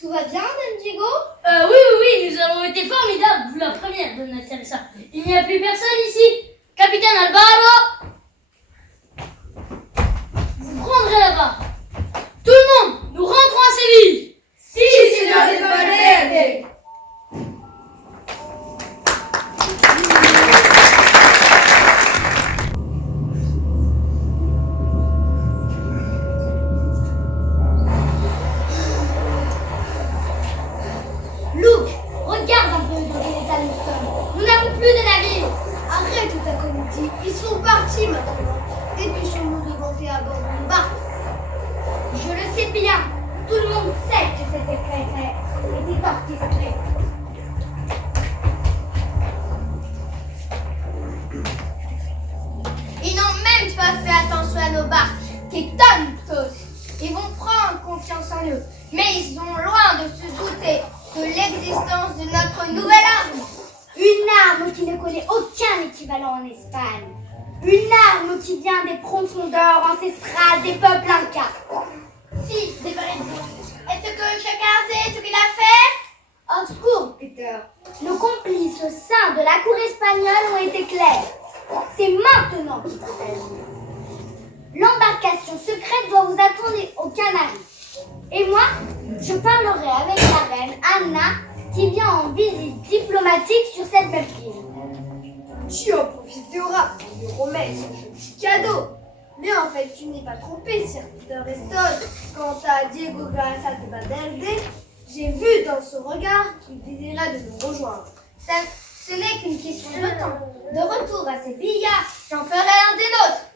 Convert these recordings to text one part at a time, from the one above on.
Tout va bien, Dame Diego? Oui, nous avons été formés souvenir de Donna Teresa. Il n'y a plus personne ici. Capitaine Alvaro, vous prendrez là-bas. Tout le monde, nous rentrons à Séville. Si, signor Valverde. Luke, regarde un peu dans quel état nous sommes. Nous n'avons plus de navire. Arrête ta comédie, ils sont partis maintenant. Dépêchons-nous de monter à bord d'une barque. Je le sais bien. Tout le monde sait que cette éclair était orchestré. Ils n'ont même pas fait attention à nos barques. Quels tontos! Ils vont prendre confiance en eux. Mais ils sont loin de se douter de l'existence de notre nouvelle arme. Une arme qui ne connaît aucun équivalent en Espagne. Une arme qui vient des profondeurs ancestrales des peuples incas. Si, débarrassez-vous. Est-ce que chacun sait ce qu'il a fait? Au secours, Peter. Nos complices au sein de la cour espagnole ont été clairs. C'est maintenant qu'il faut agir. L'embarcation secrète doit vous attendre aux Canaries. Et moi, je parlerai avec la reine Anna qui vient en visite diplomatique sur cette belle île. Tu en profiteras pour lui remettre ce petit cadeau. Mais en fait, tu n'es pas trompé, Sir Peter Weston. Quant à Diego Garza de Valverde, j'ai vu dans son regard qu'il désirait de nous rejoindre. Ce n'est qu'une question de temps. De retour à Sevilla, j'en ferai un des nôtres.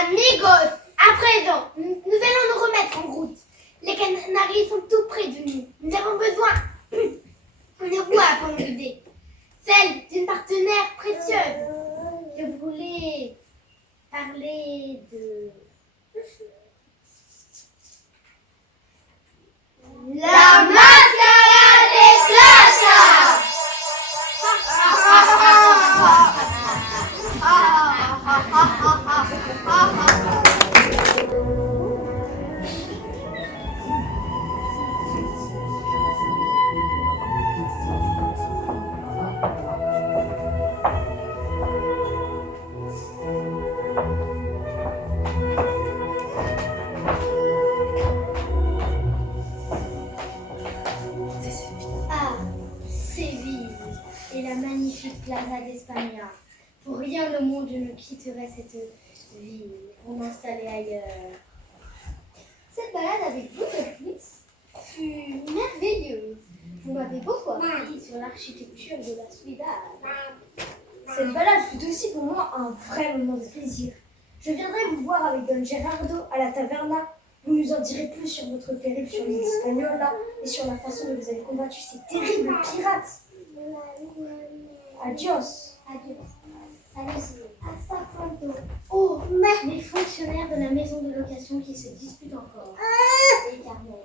Amigos, à présent, nous allons nous remettre en route. Les Canaries sont tout près de nous. Nous avons besoin de voix pour nous guider. Celle d'une partenaire précieuse. Je voulais parler de... La Mascara de Plata! Plaza d'Espagne. Pour rien au monde, je ne quitterai cette ville pour m'installer ailleurs. Cette balade avec vous, Netflix, fut merveilleuse. Vous m'avez beaucoup appris sur l'architecture de la ciudad. Cette balade fut aussi pour moi un vrai moment de plaisir. Je viendrai vous voir avec Don Gerardo à la taverna. Vous nous en direz plus sur votre périple sur l'île espagnole là et sur la façon dont vous avez combattu ces terribles pirates. Adios. Adios. Allez-y. Hasta pronto. Oh, mais les fonctionnaires de la maison de location qui se disputent encore. Et Carmen,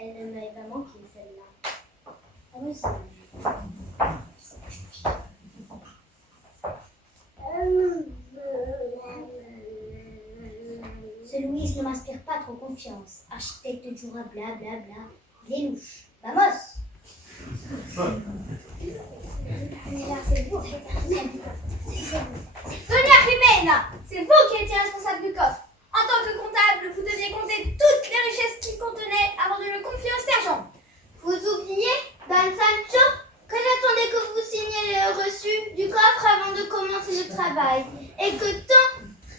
elle ne m'avait pas manqué celle-là. Allez-y. Ce Louis ne m'inspire pas trop confiance. Architecte du roi, bla bla bla. Il est louche. Vamos! C'est vous, Sonia Jimena, c'est vous qui étiez responsable du coffre. En tant que comptable, vous deviez compter toutes les richesses qu'il contenait avant de le confier au sergent. Vous oubliez, Don Sancho, que j'attendais que vous signiez le reçu du coffre avant de commencer le travail. Et que tant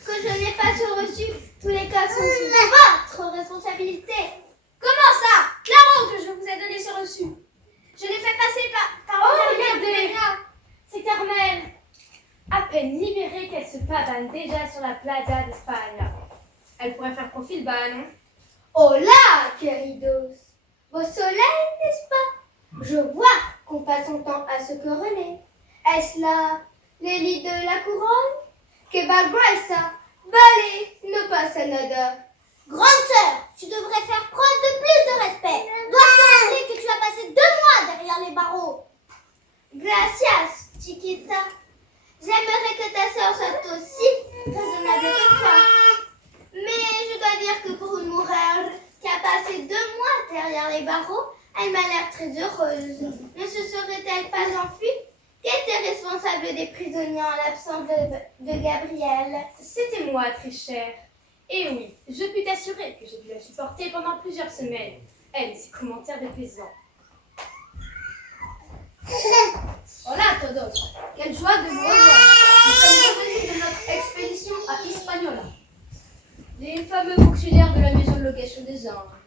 que je n'ai pas ce reçu, tous les cas sont sous votre responsabilité. Comment ça? Clairement que je vous ai donné ce reçu. Je l'ai fait passer par regardez, c'est Carmen. À peine libérée qu'elle se pavane déjà sur la Plaza d'Espagne. Elle pourrait faire profil bas, non? Hola, queridos. Vos soleils, n'est-ce pas? Je vois qu'on passe son temps à se couronner. Est-ce là l'élite de la couronne? Que valgresa, vale, no pasa nada. Grande sœur, tu devrais faire preuve de plus de respect. Dois-tu rappeler que tu as passé 2 mois derrière les barreaux? Gracias, chiquita. J'aimerais que ta sœur soit aussi raisonnable que toi. Mais je dois dire que pour une mourante qui a passé 2 mois derrière les barreaux. Elle m'a l'air très heureuse. Ne se serait-elle pas enfuie? Qui était responsable des prisonniers en l'absence de Gabrielle? C'était moi, très chère. Et oui, je puis t'assurer que j'ai dû la supporter pendant plusieurs semaines. Elle et ses commentaires déplaisants. Hola a todos. Quelle joie de vous revoir. Nous sommes revenus de notre expédition à Hispaniola. Les fameux fonctionnaires de la maison de location des Indes.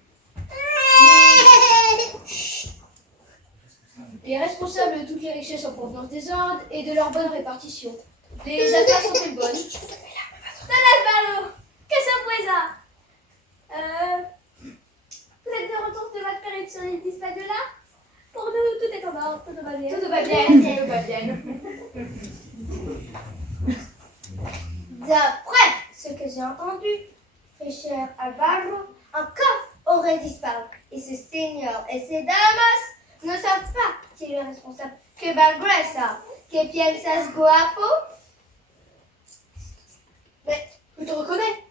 Les responsables de toutes les richesses en provenance des Indes et de leur bonne répartition. Les affaires sont-elles bonnes? Don Alvaro, que sorpresa! Vous êtes de retour de votre période sur l'île d'Hispaniola? Pour nous, tout est en ordre, tout va bien. Tout va bien, tout va bien. D'après ce que j'ai entendu, très cher Alvaro, un coffre aurait disparu. Et ce seigneur et ces damas ne savent pas qui est le responsable. Que valgresa, que piensas guapo? Mais je te reconnais.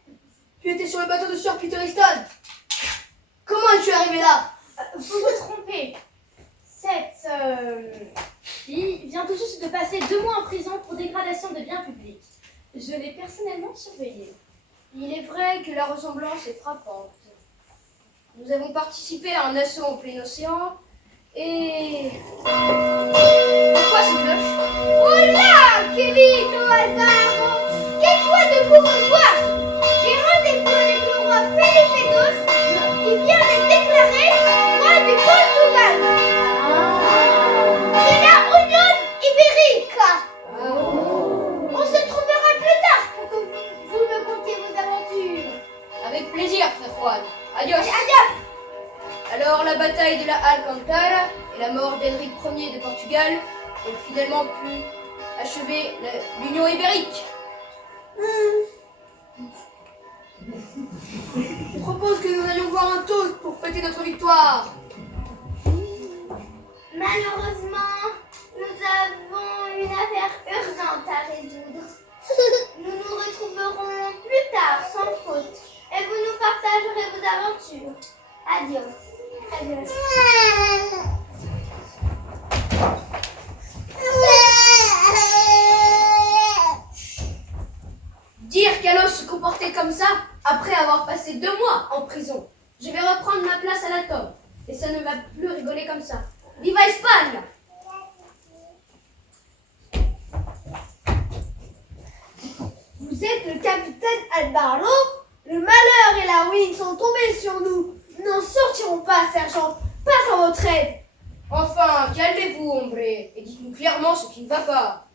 Tu étais sur le bateau de Sir Peter Easton. Comment es-tu arrivé là? Vous vous trompez. Cette fille vient tout juste de passer 2 mois en prison pour dégradation de biens publics. Je l'ai personnellement surveillée. Il est vrai que la ressemblance est frappante. Nous avons participé à un assaut en plein océan et... Pourquoi ces cloches? Hola, querido Alvaro! Quelle joie de vous revoir! J'ai rendez-vous avec le roi Felipe II qui vient d'être déclaré roi du Portugal. C'est la Union Ibérique. On se trouvera plus tard pour que vous me contiez vos aventures. Avec plaisir, frère Juan. Adios. Adios! Alors la bataille de la Alcantara et la mort d'Henrique Ier de Portugal ont finalement pu achever l'Union ibérique. Je propose que nous allions boire un toast pour fêter notre victoire. Malheureusement, nous avons une affaire urgente à résoudre. Nous nous retrouverons plus tard, sans faute, et vous nous partagerez vos aventures. Adios. Adios. Dire qu'elle ose se comporter comme ça après avoir passé 2 mois en prison. Je vais reprendre ma place à la tombe. Et ça ne va plus rigoler comme ça. Viva Espagne! Vous êtes le capitaine Alvaro? Le malheur et la ruine sont tombés sur nous. Nous n'en sortirons pas, sergent. Pas sans votre aide. Enfin, calmez-vous, hombre, et dites-nous clairement ce qui ne va pas.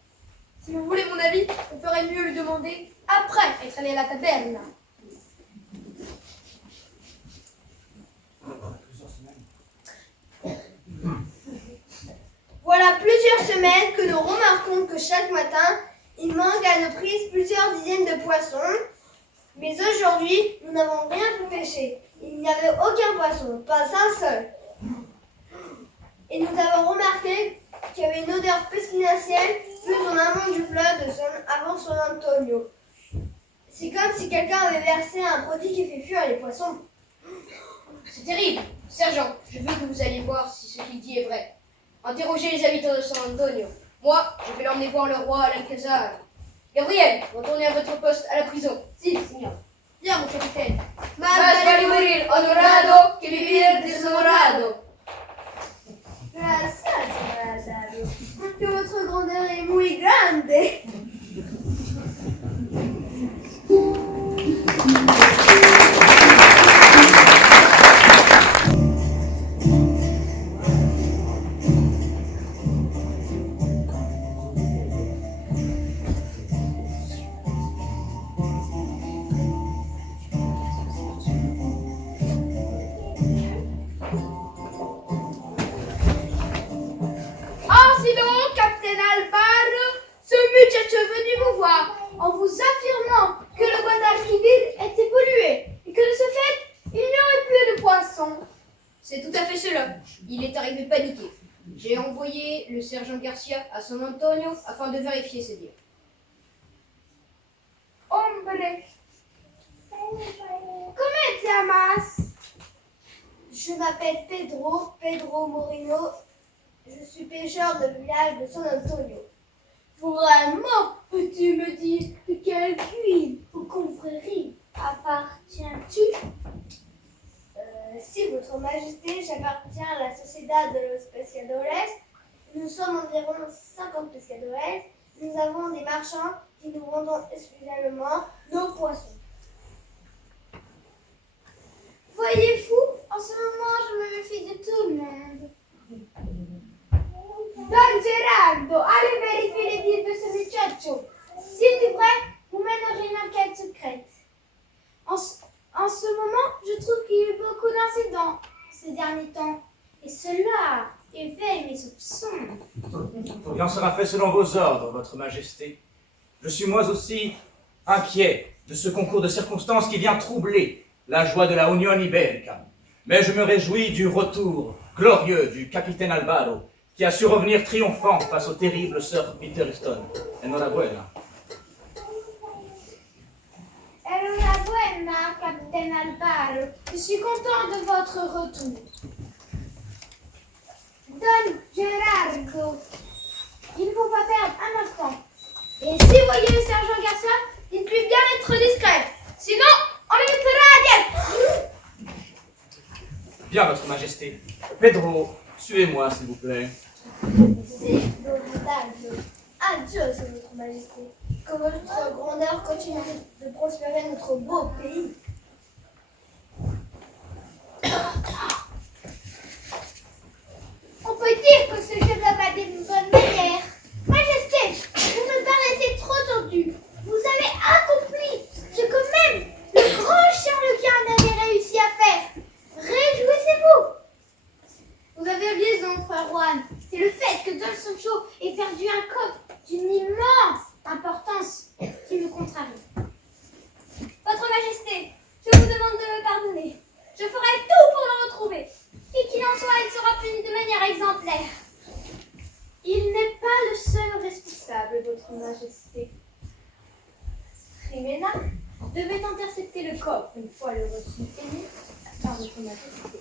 Si vous voulez mon avis, on ferait mieux lui demander après être allé à la taverne. Voilà plusieurs semaines que nous remarquons que chaque matin, il manque à nos prises plusieurs dizaines de poissons. Mais aujourd'hui, nous n'avons rien pu pêcher. Il n'y avait aucun poisson, pas un seul. Et nous avons remarqué qu'il y avait une odeur pestilentielle plus en amont du fleuve avant San Antonio. C'est comme si quelqu'un avait versé un produit qui fait fuir les poissons. C'est terrible. Sergent, je veux que vous alliez voir si ce qu'il dit est vrai. Interrogez les habitants de San Antonio. Moi, je vais l'emmener voir le roi à l'Alcazar. Gabriel, retournez à votre poste à la prison. Si, Seigneur. Bien, mon capitaine. Más vale morir honorado que vivir deshonorado. Gracias, Alvaro. Que votre grandeur est muy grande. Ainsi donc, capitaine Alvaro, ce muchacho est venu vous voir en vous affirmant que le Guadalquivir était pollué et que de ce fait, il n'y aurait plus de poissons. C'est tout à fait cela. Il est arrivé paniqué. J'ai envoyé le sergent Garcia à San Antonio afin de vérifier ces dires. Hombre, ¿cómo te llamas? Je m'appelle Pedro Moreno. Je suis pêcheur de village de San Antonio. Vraiment, peux-tu me dire de quelle ville Aux confréries, appartiens-tu Si, Votre Majesté, j'appartiens à la Sociedad de los Pescadores. Nous sommes environ 50 pescadores. Nous avons des marchands qui nous vendons exclusivement nos poissons. Voyez-vous, en ce moment, je me méfie de tout le monde. Don Gerardo, allez vérifier les dires de ce muchacho. S'il est vrai, vous mènerez une enquête secrète. En ce moment, je trouve qu'il y a eu beaucoup d'incidents ces derniers temps. Et cela éveille mes soupçons. Rien sera fait selon vos ordres, Votre Majesté. Je suis moi aussi inquiet de ce concours de circonstances qui vient troubler la joie de la Union Ibérica. Mais je me réjouis du retour glorieux du capitaine Alvaro, qui a su revenir triomphant face au terrible Sir Peter Easton. Enhorabuena. Enhorabuena, capitaine Alvaro. Je suis content de votre retour. Don Gerardo, il ne faut pas perdre un instant. Et si vous voyez le sergent Garcia, dites-lui bien être discret. Sinon, on les mettra à la diète. Bien, Votre Majesté. Pedro, suivez-moi, s'il vous plaît. Si, Don Gerardo. Adieu, c'est Votre Majesté. Que votre grandeur continue de prospérer notre beau pays. On peut dire que ce jeune homme a des bonnes manières. Majesté, vous me paraissez trop tendu. Vous avez accompli ce que même le grand Charles Quint avait réussi à faire. Réjouissez-vous. Vous avez raison, frère Juan. C'est le fait que Don Sancho ait perdu un coq d'une immense importance qui me contrarie. Votre Majesté, je vous demande de me pardonner. Je ferai tout pour le retrouver. Et qu'il en soit, il sera puni de manière exemplaire. Il n'est pas le seul responsable, Votre Majesté. Jimena devait intercepter le coq une fois le reçu émis par Votre Majesté.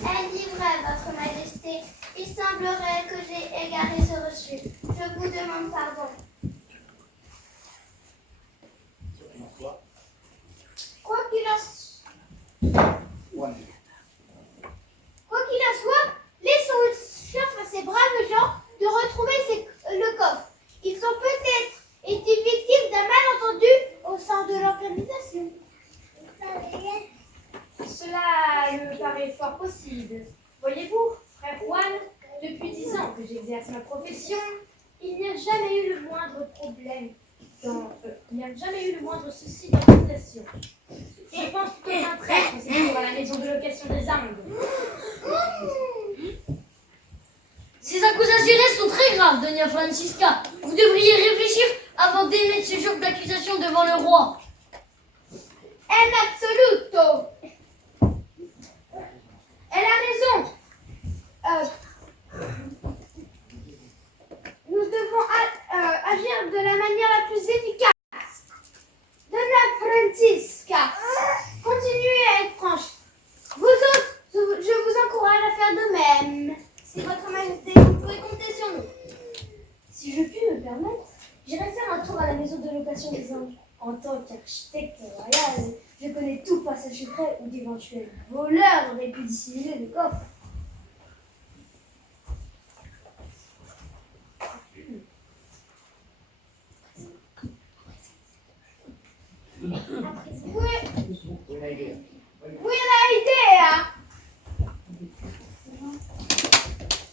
Elle dit vrai, Votre Majesté. Il semblerait que j'ai égaré ce reçu. Je vous demande pardon. Quoi qu'il en soit, laissons une chance à ces braves gens de retrouver le coffre. Ils ont peut-être été victimes d'un malentendu au sein de l'organisation. Cela me paraît fort possible. Voyez-vous, frère Juan, depuis 10 ans que j'exerce ma profession, il n'y a jamais eu le moindre problème. Il n'y a jamais eu le moindre souci d'organisation. Je pense tout au contraire qu'on séjour à la maison de location des Indes. Ces accusations sont très graves, Doña Francisca. Vous devriez réfléchir avant d'émettre ce genre d'accusation devant le roi. En absoluto. Elle a raison. Nous devons agir de la manière la plus efficace. Dona Francisca, continuez à être franche. Vous autres, je vous encourage à faire de même. Si Votre Majesté, vous pouvez compter sur nous. Si je puis me permettre, j'irai faire un tour à la maison de location des Indes. En tant qu'architecte royal, je connais tout passage secret où d'éventuels voleurs auraient pu dissimuler le coffre. Buena idea.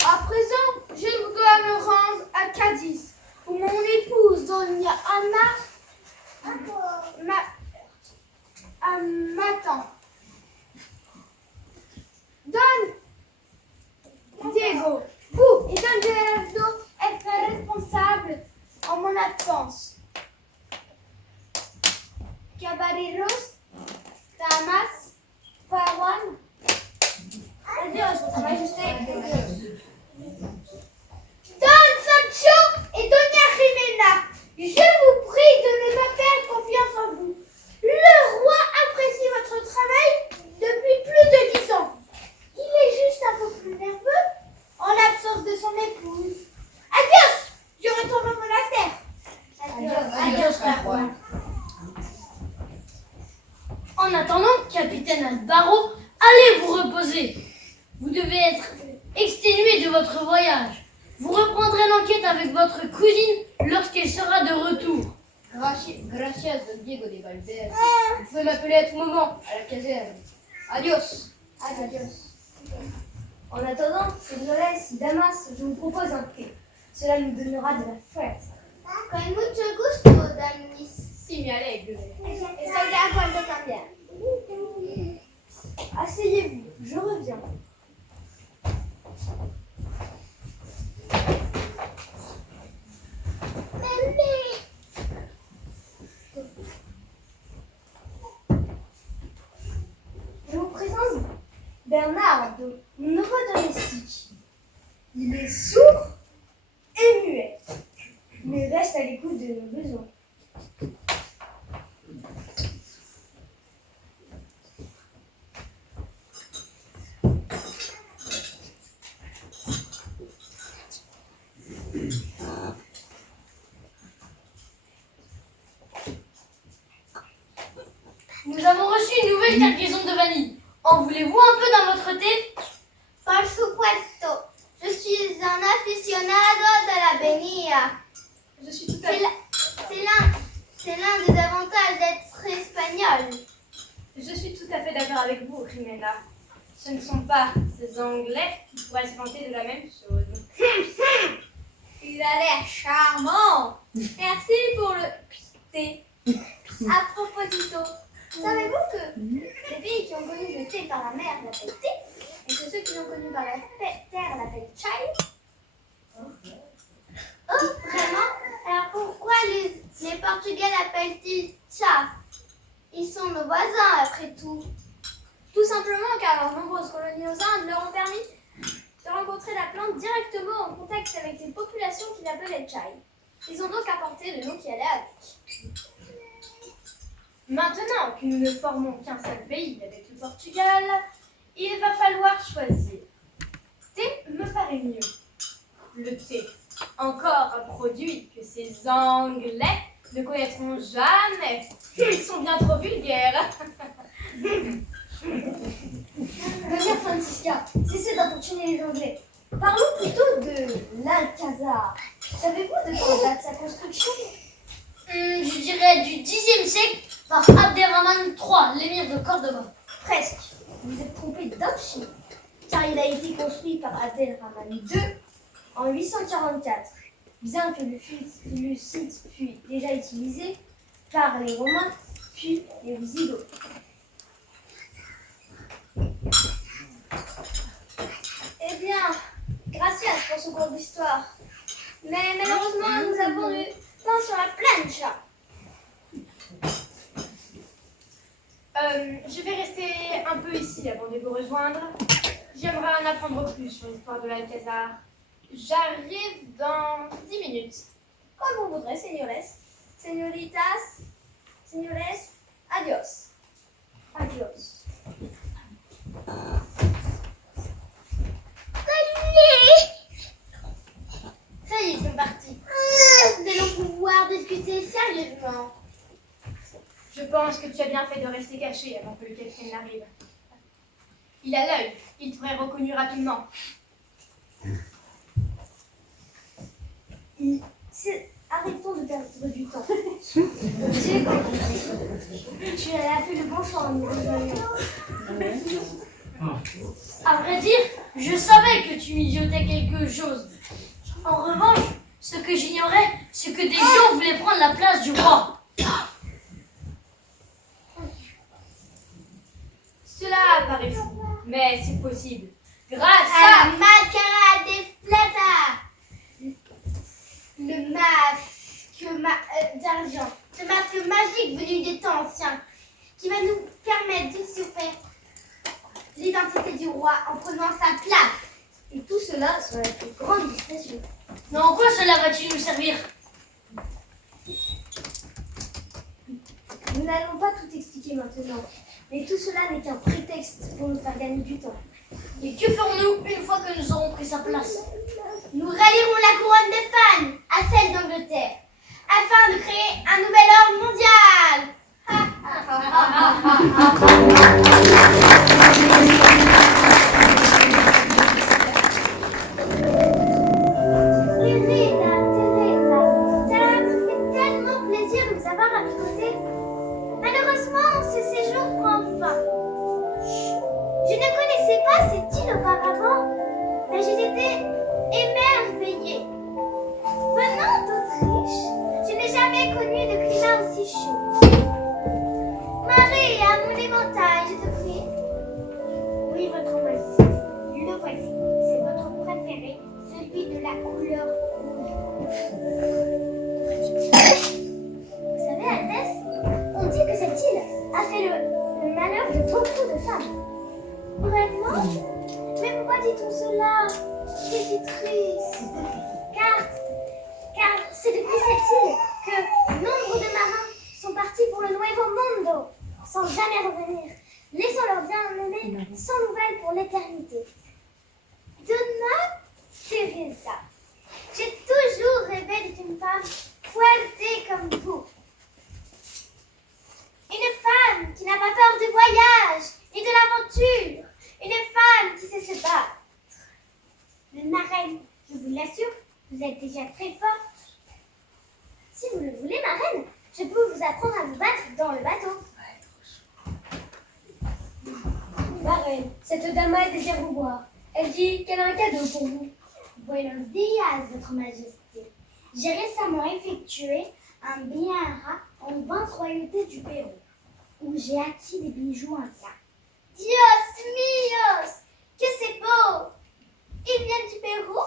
À présent, je dois me rendre à Cadiz, où mon épouse, Doña Ana, m'attend. Don Diego, vous et Don Gerardo êtes responsables en mon absence. Caballeros, damas, Juan, capitaine Albaro, allez vous reposer. Vous devez être exténué de votre voyage. Vous reprendrez l'enquête avec votre cousine lorsqu'elle sera de retour. Gracias, don Diego de Valverde. Vous pouvez m'appeler à tout moment, à la caserne. Adios. Adios. En attendant, señores, damas, je vous propose un thé. Cela nous donnera de la force. Con mucho gusto, don Miss. Si me alegro. Estoy de acuerdo también. Asseyez-vous, je reviens. Je vous présente Bernardo, mon nouveau domestique. Il est sourd et muet, mais reste à l'écoute de nos besoins. Nous avons reçu une nouvelle cargaison de vanille. En voulez-vous un peu dans votre thé? Por supuesto. Je suis un aficionado de la bebida. Je suis tout à fait... C'est l'un des avantages d'être espagnol. Je suis tout à fait d'accord avec vous, Jimena. Ce ne sont pas ces Anglais qui pourraient se vanter de la même chose. Il a l'air charmant. Merci pour le thé. À proposito, savez-vous que les pays qui ont connu le thé par la mer l'appellent thé et que ceux qui l'ont connu par la terre l'appellent chai? Oh, vraiment? Alors pourquoi les Portugais l'appellent-ils cha? Ils sont nos voisins après tout. Tout simplement car leurs nombreuses colonies aux Indes leur ont permis de rencontrer la plante directement en contact avec les populations qui l'appelaient chai. Ils ont donc apporté le nom qui allait avec. Maintenant que nous ne formons qu'un seul pays avec le Portugal, il va falloir choisir. Thé me paraît mieux. Le thé, encore un produit que ces Anglais ne connaîtront jamais. Ils sont bien trop vulgaires. Dona Francisca, cessez d'importuner les Anglais. Parlons plutôt de l'Alcazar. Savez-vous de quand date sa construction? Je dirais du Xe siècle par Abderrahman III, l'émir de Cordoba. Presque. Vous êtes trompé d'un chiffre, car il a été construit par Abderrahman II en 844, bien que le site fût déjà utilisé par les Romains puis les Visigoths. Eh bien, gracias pour ce cours d'histoire. Mais malheureusement, nous avons du pain sur la plancha. Je vais rester un peu ici avant de vous rejoindre. J'aimerais en apprendre plus sur l'histoire de l'Alcazar. J'arrive dans 10 minutes. Comme vous voudrez, señores. Señoritas, señores, adios. Adios. Ça y est, c'est parti. Nous allons pouvoir discuter sérieusement. Je pense que tu as bien fait de rester caché avant que le capitaine n'arrive. Il a l'œil, il t'aurait reconnu rapidement. Arrêtons de perdre du temps. Diego, tu as fait le bon choix en nous rejoignant. À vrai dire, je savais que tu mijotais quelque chose. En revanche, ce que j'ignorais, c'est que des gens voulaient prendre la place du roi. Cela paraît fou, mais c'est possible. Grâce À à... la mascarade des plata. Le masque d'argent. Ce masque magique venu des temps anciens qui va nous permettre d'usurper l'identité du roi en prenant sa place. Et tout cela sur la plus grande discrétion. Mais en quoi cela va-t-il nous servir? Nous n'allons pas tout expliquer maintenant. Mais tout cela n'est qu'un prétexte pour nous faire gagner du temps. Et que ferons-nous une fois que nous aurons pris sa place? Nous rallierons la couronne d'Espagne à celle d'Angleterre afin de créer un nouvel ordre mondial. Ah. Teresa, ça me fait tellement plaisir de vous avoir à mes côtés. Malheureusement, ce séjour prend fin. Je ne connaissais pas cette île auparavant, mais j'ai été émerveillée. Venant d'Autriche, je n'ai jamais connu de climat aussi chaud. Marie, à mon éventail, je te prie. Oui, votre majesté, le voici. C'est votre préféré, celui de la couleur rouge. Vous savez, Altesse, on dit que cette île a fait le malheur de beaucoup de femmes. Vraiment? Mais pourquoi dit-on cela? C'est si triste. Car c'est depuis cette île que nombre de marins sont partis pour le Nuevo Mundo, sans jamais revenir, laissant leurs bien-aimés sans nouvelles pour l'éternité. Donna Teresa, j'ai toujours rêvé d'être une femme fuerte comme vous. Une femme qui n'a pas peur du voyage et de l'aventure. Une femme qui sait se battre. Mais ma reine, je vous l'assure, vous êtes déjà très forte. Si vous le voulez, ma reine, je peux vous apprendre à vous battre dans le bateau. Ma reine, cette dama désire vous voir. Elle dit qu'elle a un cadeau pour vous. Buenos días, votre majesté. J'ai récemment effectué un bienra en 20 royautés du Pérou, où j'ai acquis des bijoux incas. Dios míos, que c'est beau! Ils viennent du Pérou?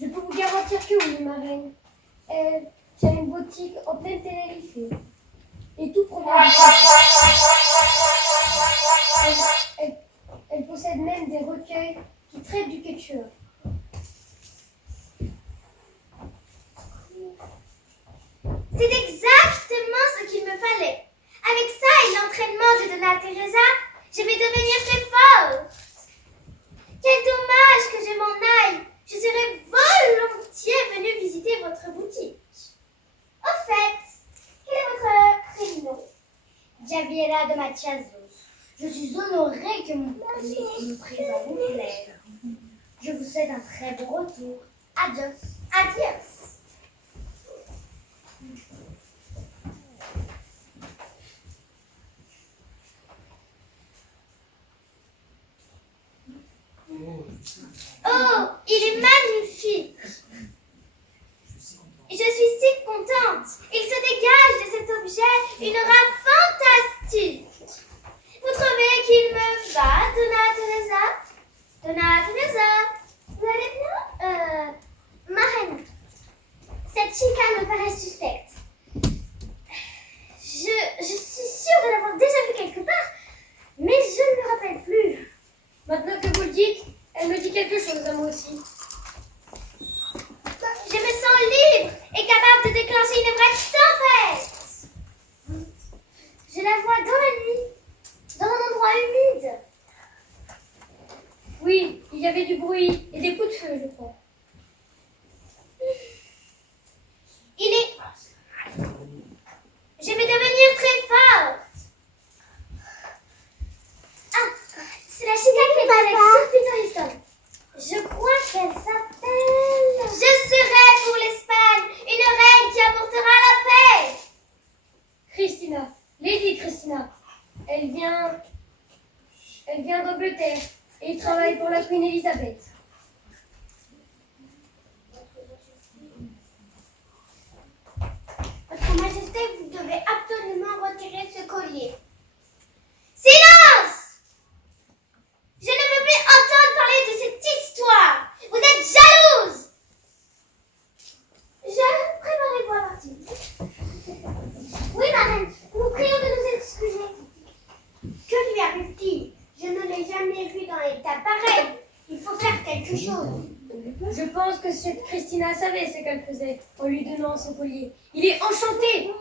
Je peux vous garantir que oui, ma reine. Elle tient une boutique en pleine Tenerife. Et tout provient elle possède même des recueils qui traitent du quechua. C'est exactement ce qu'il me fallait. Avec ça et l'entraînement de Donna Teresa, je vais devenir très forte. Quel dommage que je m'en aille. Je serais volontiers venue visiter votre boutique. Au fait, quel est votre prénom? Javiera de Machazos. Je suis honorée que mon présent vous plaise. Je vous souhaite un très bon retour. Adios. Adios. Oh, il est magnifique. Je suis si contente. Il se dégage de cet objet une aura fantastique. Vous trouvez qu'il me va, Donna Teresa? Donna Teresa, vous allez bien? Ma reine, cette chica me paraît suspecte. Je suis sûre de l'avoir déjà vue quelque part, mais je ne me rappelle plus. Maintenant que vous le dites, elle me dit quelque chose à moi aussi. Je me sens libre et capable de déclencher une vraie tempête. Je la vois dans la nuit, dans un endroit humide. Oui, il y avait du bruit et des coups de feu, je crois. Je vais devenir très forte. Ah, c'est la chica qui est avec Sophie Torreston. Je crois qu'elle s'appelle... Je serai pour l'Espagne une reine qui apportera la paix. Christina, Lady Christina. Elle vient d'Angleterre et travaille pour la Queen Elizabeth. Votre Majesté, vous devez absolument retirer ce collier. Silence! Je ne veux plus entendre parler de cette histoire. Vous êtes jalouse. Préparez-vous à partir. Oui, ma reine, nous prions de nous excuser. Que lui arrive-t-il? Je ne l'ai jamais vu dans l'état pareil. Il faut faire quelque chose. Je pense que cette Christina savait ce qu'elle faisait en lui donnant son collier. Il est enchanté.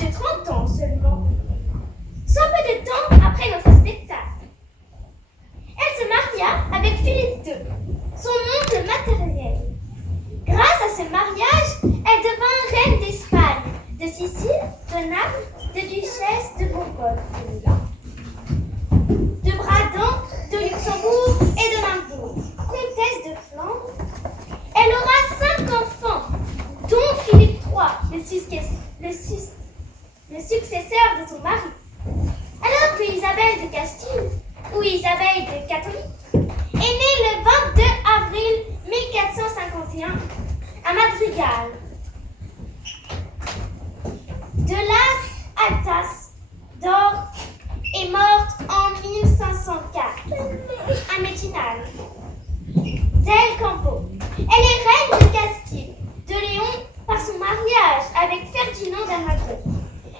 l'âge de 30 ans seulement. Sans peu de temps après notre spectacle, elle se maria avec Philippe II, son oncle maternel. Grâce à ce mariage, elle devint reine d'Espagne, de Sicile, de Naples, de Duchesse de Bourgogne, de Brabant, de Luxembourg et de Limbourg, comtesse de Flandre. Elle aura 5 enfants, dont Philippe III, le successeur de son mari. Alors que Isabelle de Castille, ou Isabelle de Catholique, est née le 22 avril 1451 à Madrigal, de las Altas d'Or est morte en 1504 à Métinal, del Campo. Elle est reine de Castille, de Léon par son mariage avec Ferdinand d'Aragon.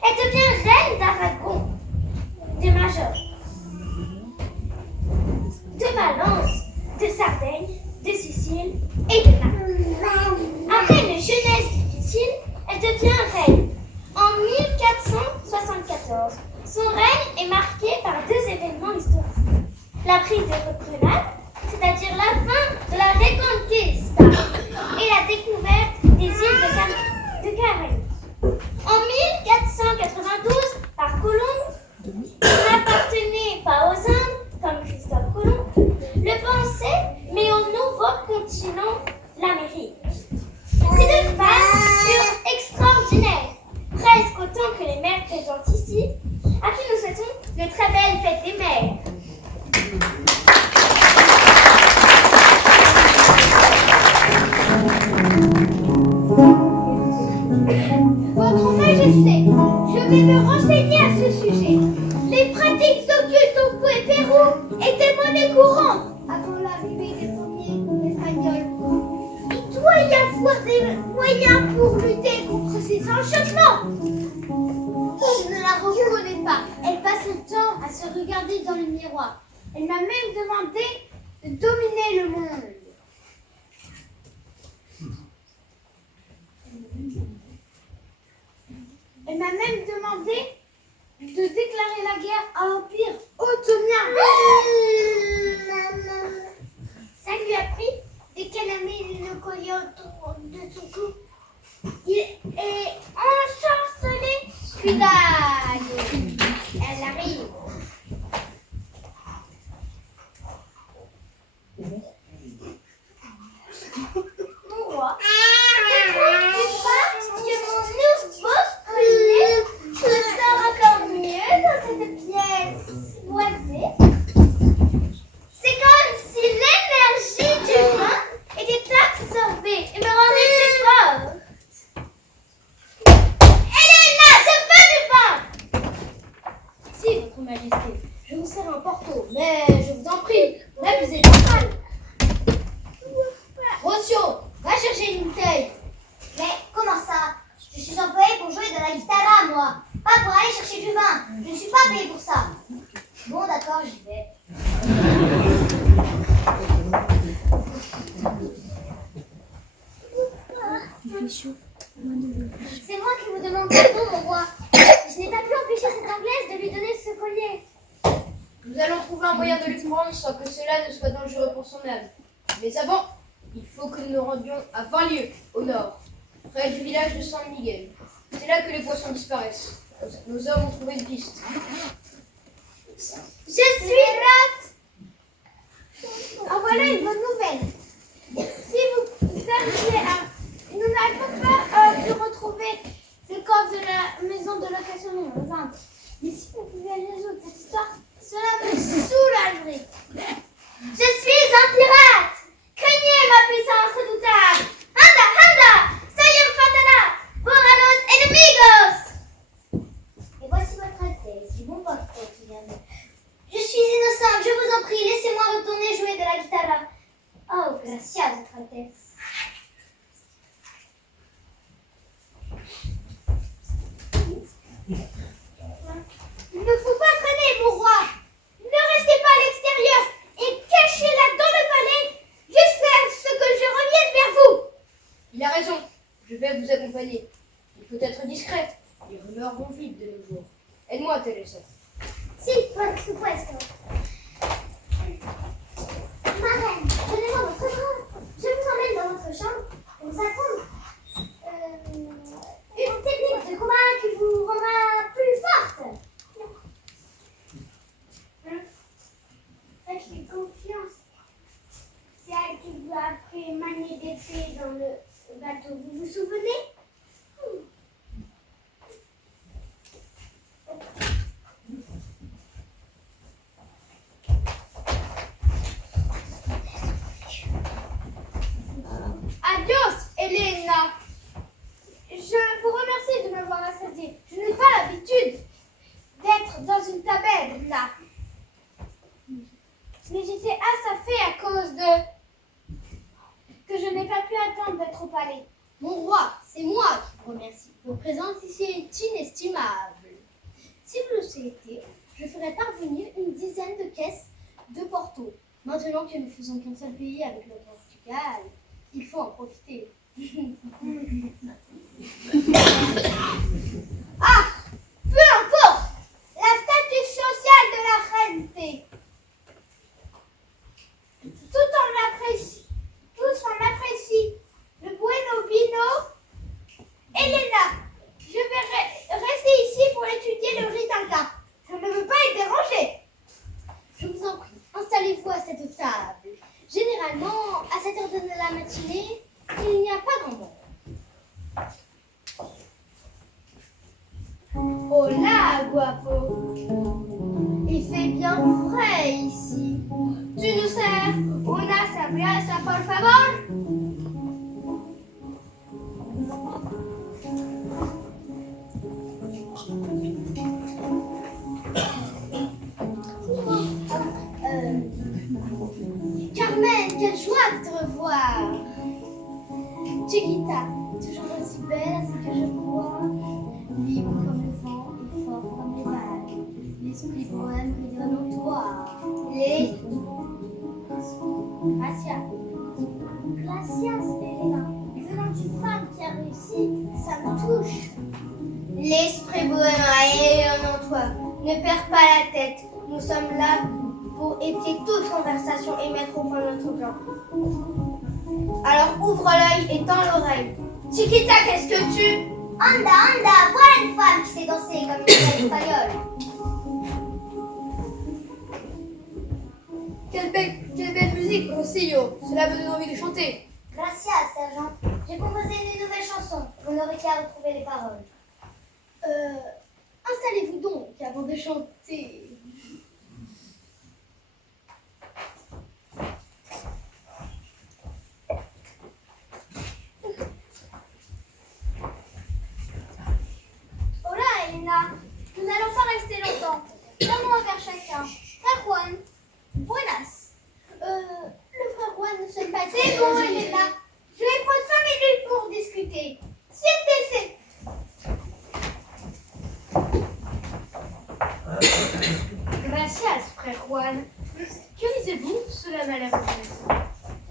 Elle devient reine d'Aragon, de Major, de Valence, de Sardaigne, de Sicile et de Naples. Après une jeunesse difficile, elle devient reine en 1474. Son règne est marqué par 2 événements historiques. La prise de Grenade, c'est-à-dire la fin de la Reconquista et la découverte des îles de Caraïbes. En 1492, par Colomb, qui n'appartenait pas aux Indes, comme Christophe Colomb, le pensait, mais au nouveau continent, l'Amérique. Ces 2 femmes furent extraordinaires, presque autant que les mères présentes ici, à qui nous souhaitons de très belles fêtes des mères. Votre Majesté, je vais me renseigner à ce sujet. Les pratiques occultes au Pérou étaient monnaie courante avant l'arrivée des premiers Espagnols. Il doit y avoir des moyens pour lutter contre ces enchantements. Je ne la reconnais pas. Elle passe son temps à se regarder dans le miroir. Elle m'a même demandé de dominer le monde. Elle m'a même demandé de déclarer la guerre à l'Empire ottoman. Ça lui a pris dès qu'elle a mis le collier autour de son cou. Il est ensorcelé. Puis elle arrive. Mon roi, ne trouves-tu pas que mon nouveau collier se sent encore mieux dans cette pièce boisée? C'est comme si l'énergie du vin était absorbée et me rendait plus forte. Elena, je veux du vin! Si, votre majesté, je vous sers un porto, mais je vous en prie, n'abusez pas. Rocio, va chercher une bouteille. Mais comment ça? Je suis employée pour jouer de la guitare, moi. Pas pour aller chercher du vin. Je ne suis pas payée pour ça. Bon, d'accord, j'y vais. C'est moi qui vous demande pardon, mon roi. Je n'ai pas pu empêcher cette Anglaise de lui donner ce collier. Nous allons trouver un moyen de lui prendre sans que cela ne soit dangereux pour son âme. Mais avant, il faut que nous nous rendions à 20 lieues au nord, près du village de San Miguel. C'est là que les poissons disparaissent. Nos hommes ont trouvé une piste. Je suis rate. En voilà une bonne nouvelle. Si vous arrivez à... Nous n'avons pas pu retrouver le corps de la maison de location aux Indes. Mais si vous pouvez résoudre cette histoire, cela me soulagerait. Je suis un pirate. Craignez ma puissance redoutable. Anda, anda, soyez fatana, pour a los enemigos. Et voici votre Altesse, du bon portrait qui vient de... Je suis innocente, je vous en prie, laissez-moi retourner jouer de la guitare. Oh, gracias, votre Altesse. Il ne faut pas traîner, mon roi. Ne restez pas à l'extérieur et cachez-la dans le palais jusqu'à ce que je revienne vers vous. Il a raison, je vais vous accompagner. Il faut être discret. Les rumeurs vont vite de nos jours. Aide-moi, Teresa. Sí, por supuesto. Marraine, donnez-moi votre bras. Je vous emmène dans votre chambre pour vous apprendre une technique de combat qui vous rendra plus forte. Faites-lui confiance. C'est elle qui vous a appris manier d'épée dans le bateau. Vous vous souvenez? Adios, Elena. Je vous remercie de m'avoir assasié. Je n'ai pas l'habitude d'être dans une taberna. Mais j'étais assoiffée à cause de... que je n'ai pas pu attendre d'être au palais. Mon roi, c'est moi qui vous remercie. Votre présence ici est inestimable. Si vous le souhaitez, je ferai parvenir une dizaine de caisses de Porto. Maintenant que nous faisons qu'un seul pays avec le Portugal, il faut en profiter. Ah, peu importe. La statut social de la reine T. Tous en apprécient. Le bueno vino. Elena, je vais rester ici pour étudier le riz d'Inca. Je ne veux pas être dérangée. Je vous en prie, installez-vous à cette table. Généralement, à cette heure de la matinée, il n'y a pas grand monde. Hola, guapo. Il fait bien frais ici. Tu nous sers una cerveza, por favor? Carmen, quelle joie de te revoir. Chiquita, toujours aussi belle à ce que je vois, libre comme le vent et fort comme les vagues. L'esprit poème résonne en toi. Les... Gracias, Elena. Venant d'une femme qui a réussi, ça me touche. L'esprit bohème rayonne en toi. Ne perds pas la tête. Nous sommes là pour épier toute conversation et mettre au point notre plan. Alors ouvre l'œil et tends l'oreille. Chiquita, qu'est-ce que tu... Anda, anda, voilà une femme qui sait danser comme une femme espagnole. Quelle belle musique, Rosillo. Cela me donne envie de chanter. Gracias, sergent. J'ai composé une nouvelle chanson. Vous n'aurez qu'à retrouver les paroles. Installez-vous donc avant de chanter. Hola, Elena. Nous n'allons pas rester longtemps. Donne-moi un verre chacun. Frère Juan. Buenas. Le frère Juan ne se pas... C'est bon, Elena. Je vais prendre 5 minutes pour discuter. Siéntese. Gracias, frère Juan. Que lisez-vous? Cela m'a l'air intéressant.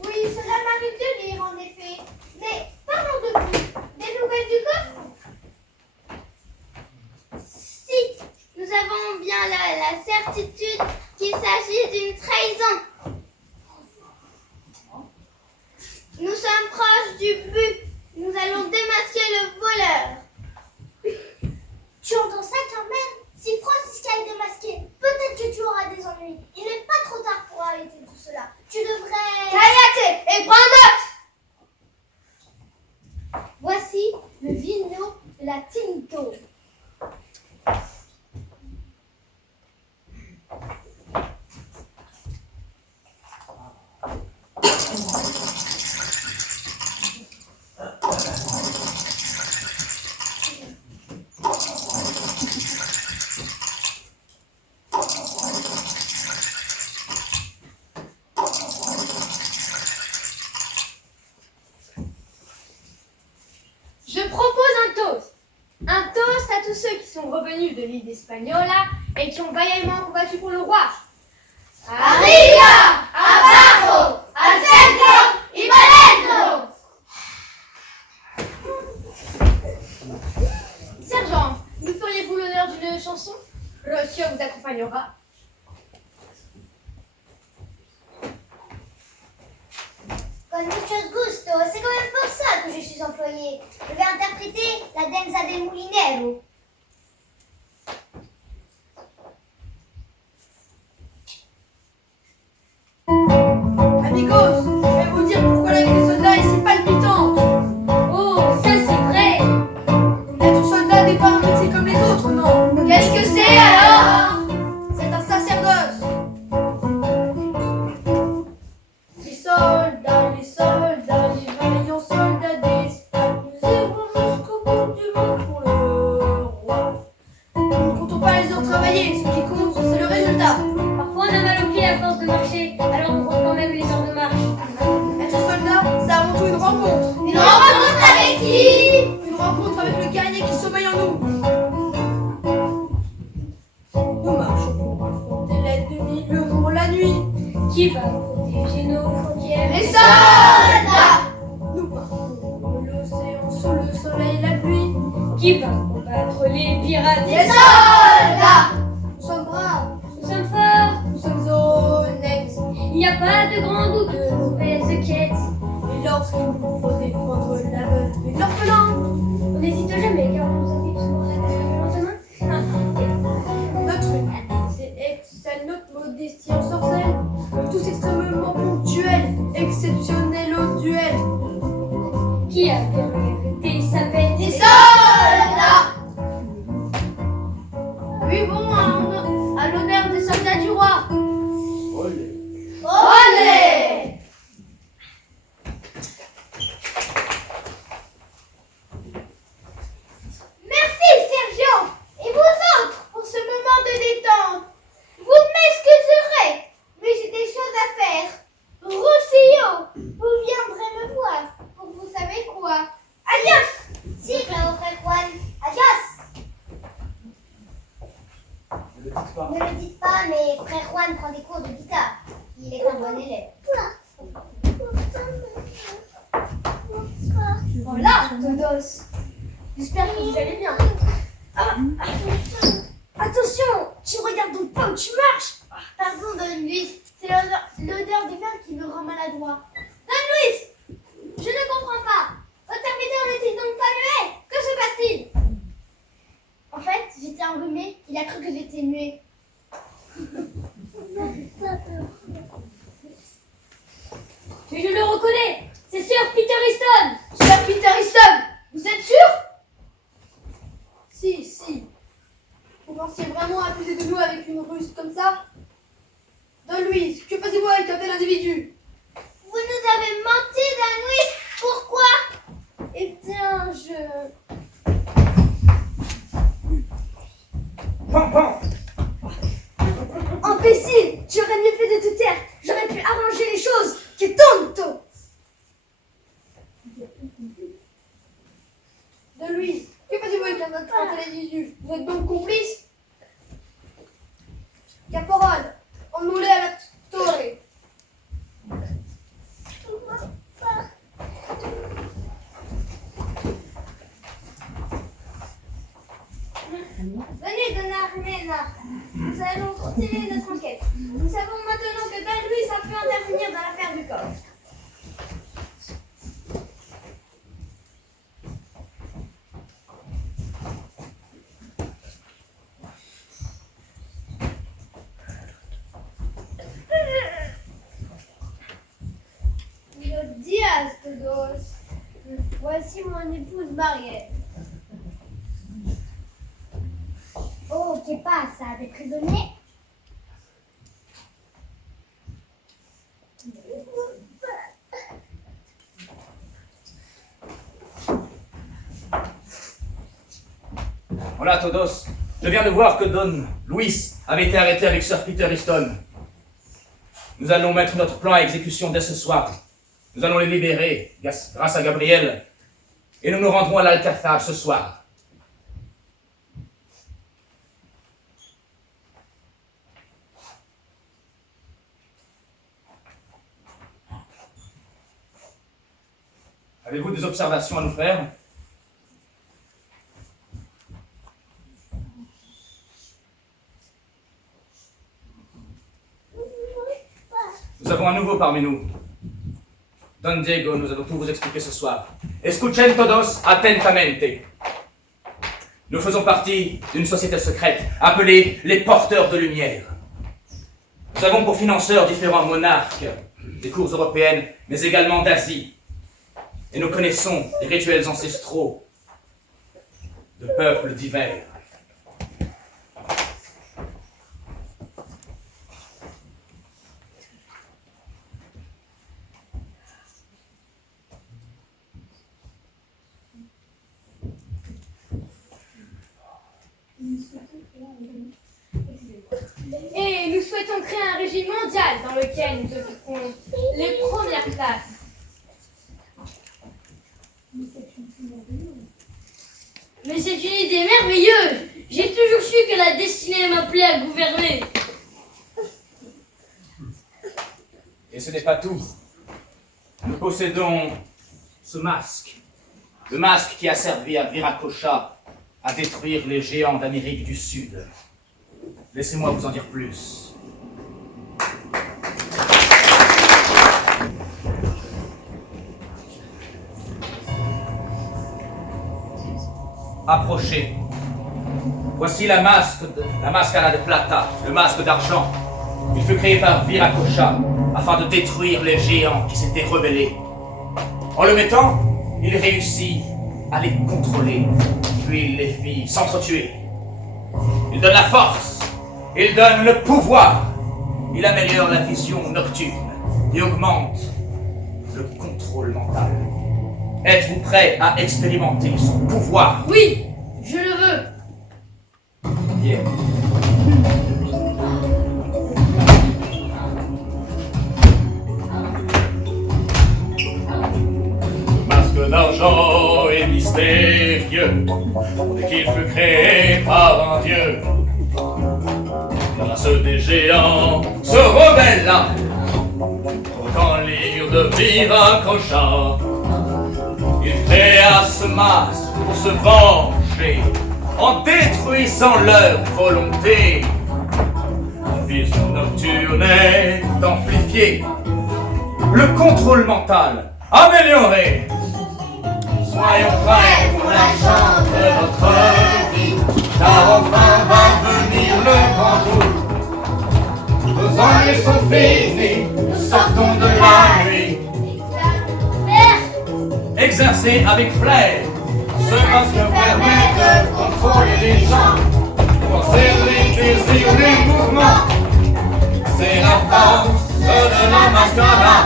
Oui, cela m'arrive de lire, en effet. Mais parlons de vous. Des nouvelles du coffre? Si, nous avons bien la certitude qu'il s'agit d'une trahison. Nous sommes proches du but. Nous allons démasquer le voleur. Tu entends ça, Carmen? Si Francisca est démasquée, peut-être que tu auras des ennuis. Il n'est pas trop tard pour arrêter tout cela. Tu devrais... Callate et prends note. Voici le vino de la Tinto. Je propose un toast. Un toast à tous ceux qui sont revenus de l'île d'Espagnola et qui ont vaillamment combattu pour le roi. Arriba, abajo, al centro y para adentro. Sergent, nous feriez-vous l'honneur l'heure d'une chanson. Rocio vous accompagnera. Con mucho gusto, c'est quand même pour ça que je suis employée. Je vais interpréter la danza del mulinero. Amigos, je vais vous dire pourquoi la vie des soldats est si palpitante. Oh, ça c'est vrai. Être soldat n'est pas un métier comme les autres, non. Qu'est-ce que c'est alors? C'est un sacerdoce. Les soldats, les vaillants soldats d'Espagne, nous irons jusqu'au bout du monde pour le roi. Nous ne comptons pas les heures travaillées, ce qui compte, c'est le résultat. Parfois on a mal aux pieds à force de marcher, alors on compte quand même les heures de marche. Être soldat, c'est avant tout une rencontre. Une rencontre avec qui? Une rencontre avec le guerrier qui sommeille en nous. Nous marchons pour affronter l'ennemi le jour, la nuit. Qui va protéger nos frontières? Les soldats! Nous partons l'océan sous le soleil, la pluie. Qui va combattre les pirates? Les soldats! Nous sommes braves, Nous sommes forts, nous sommes honnêtes. il n'y a pas de grand ou de mauvaise quête. Et lorsqu'il nous faut défendre la veuve et l'orphelin, On n'hésite jamais car on nous invite souvent à la le lendemain. notre humanité excelle, notre modestie en sorcelle. Tous extrêmement ponctuels, exceptionnels au duel. Qui a bien mérité sa peine? Les soldats! Buvons à l'honneur des soldats du roi. Olé! Merci Sergio et vous autres pour ce moment de détente. Vous m'excuserez, mais j'ai des choses à faire. Rossio, vous viendrez me voir pour vous savez quoi. Adios! Si, bravo frère Juan. Adios. Ne le dites pas. Ne le dites pas, mais frère Juan prend des cours de guitare. Il est un bon élève. Voilà, Todos. J'espère que vous allez bien. Attention, tu ne regardes donc pas où tu marches. Pardon, Don Luis, c'est l'odeur des vins qui me rend maladroit. Don Luis, je ne comprends pas. Votre serviteur n'est-il donc pas muet? Que se passe-t-il? En fait, j'étais enrhumée, il a cru que j'étais muet. Mais je le reconnais, c'est Sir Peter Easton. Sir Peter Easton, vous êtes sûr? Si. Vous pensiez vraiment abuser de nous avec une ruse comme ça? Don Luis, que faisiez-vous avec un tel individu? Vous nous avez menti, Don Luis. Pourquoi? Eh bien, je... Pan, pan. Imbécile, j'aurais mieux fait de te taire. J'aurais pu arranger les choses. Que tonto. Don Luis, que faisiez-vous avec un tel individu? Vous êtes donc complice? Caporal, emmenons-les à la torre. Venez, Dona Armena. Nous allons continuer notre enquête. Nous savons maintenant que Don Luis a pu intervenir dans l'affaire du corps. Buenos días, todos. Voici mon épouse Marielle. Oh, qu'est passa? Des prisonniers? Voilà, Todos. Je viens de voir que Don Luis avait été arrêté avec Sir Peter Easton. Nous allons mettre notre plan à exécution dès ce soir. Nous allons les libérer grâce à Gabriel. Et nous nous rendrons à l'Alcazar ce soir. Avez-vous des observations à nous faire? Nous avons un nouveau parmi nous. Don Diego, nous allons tout vous expliquer ce soir. Escuchen todos atentamente. Nous faisons partie d'une société secrète appelée les Porteurs de Lumière. Nous avons pour financeurs différents monarques des cours européennes, mais également d'Asie. Et nous connaissons les rituels ancestraux de peuples divers. Et nous souhaitons créer un régime mondial dans lequel nous occupons les premières classes. Mais c'est une idée merveilleuse. J'ai toujours su que la destinée m'appelait à gouverner. Et ce n'est pas tout. Nous possédons ce masque. Le masque qui a servi à Viracocha à détruire les géants d'Amérique du Sud. Laissez-moi vous en dire plus. Approchez. Voici la mascara de plata, le masque d'argent. Il fut créé par Viracocha afin de détruire les géants qui s'étaient rebellés. En le mettant, il réussit à les contrôler, puis il les fit s'entretuer. Il donne la force, il donne le pouvoir, il améliore la vision nocturne et augmente le contrôle mental. Êtes-vous prêt à expérimenter son pouvoir? Oui, je le veux. Bien. Masque d'argent et mystérieux, dès qu'il fut créé par un dieu, la race des géants se rebella quand l'île de Viracocha. Il créa ce masque pour se venger en détruisant leur volonté. La vision nocturne est amplifiée, le contrôle mental amélioré. Soyons prêts pour la chance de notre vie, car enfin va venir le grand jour. Nos ennuis sont finis, nous sortons de la nuit. Exercer avec flair, ce masque permet de contrôler les gens, penser les désirs, les mouvements. C'est la force de la mascara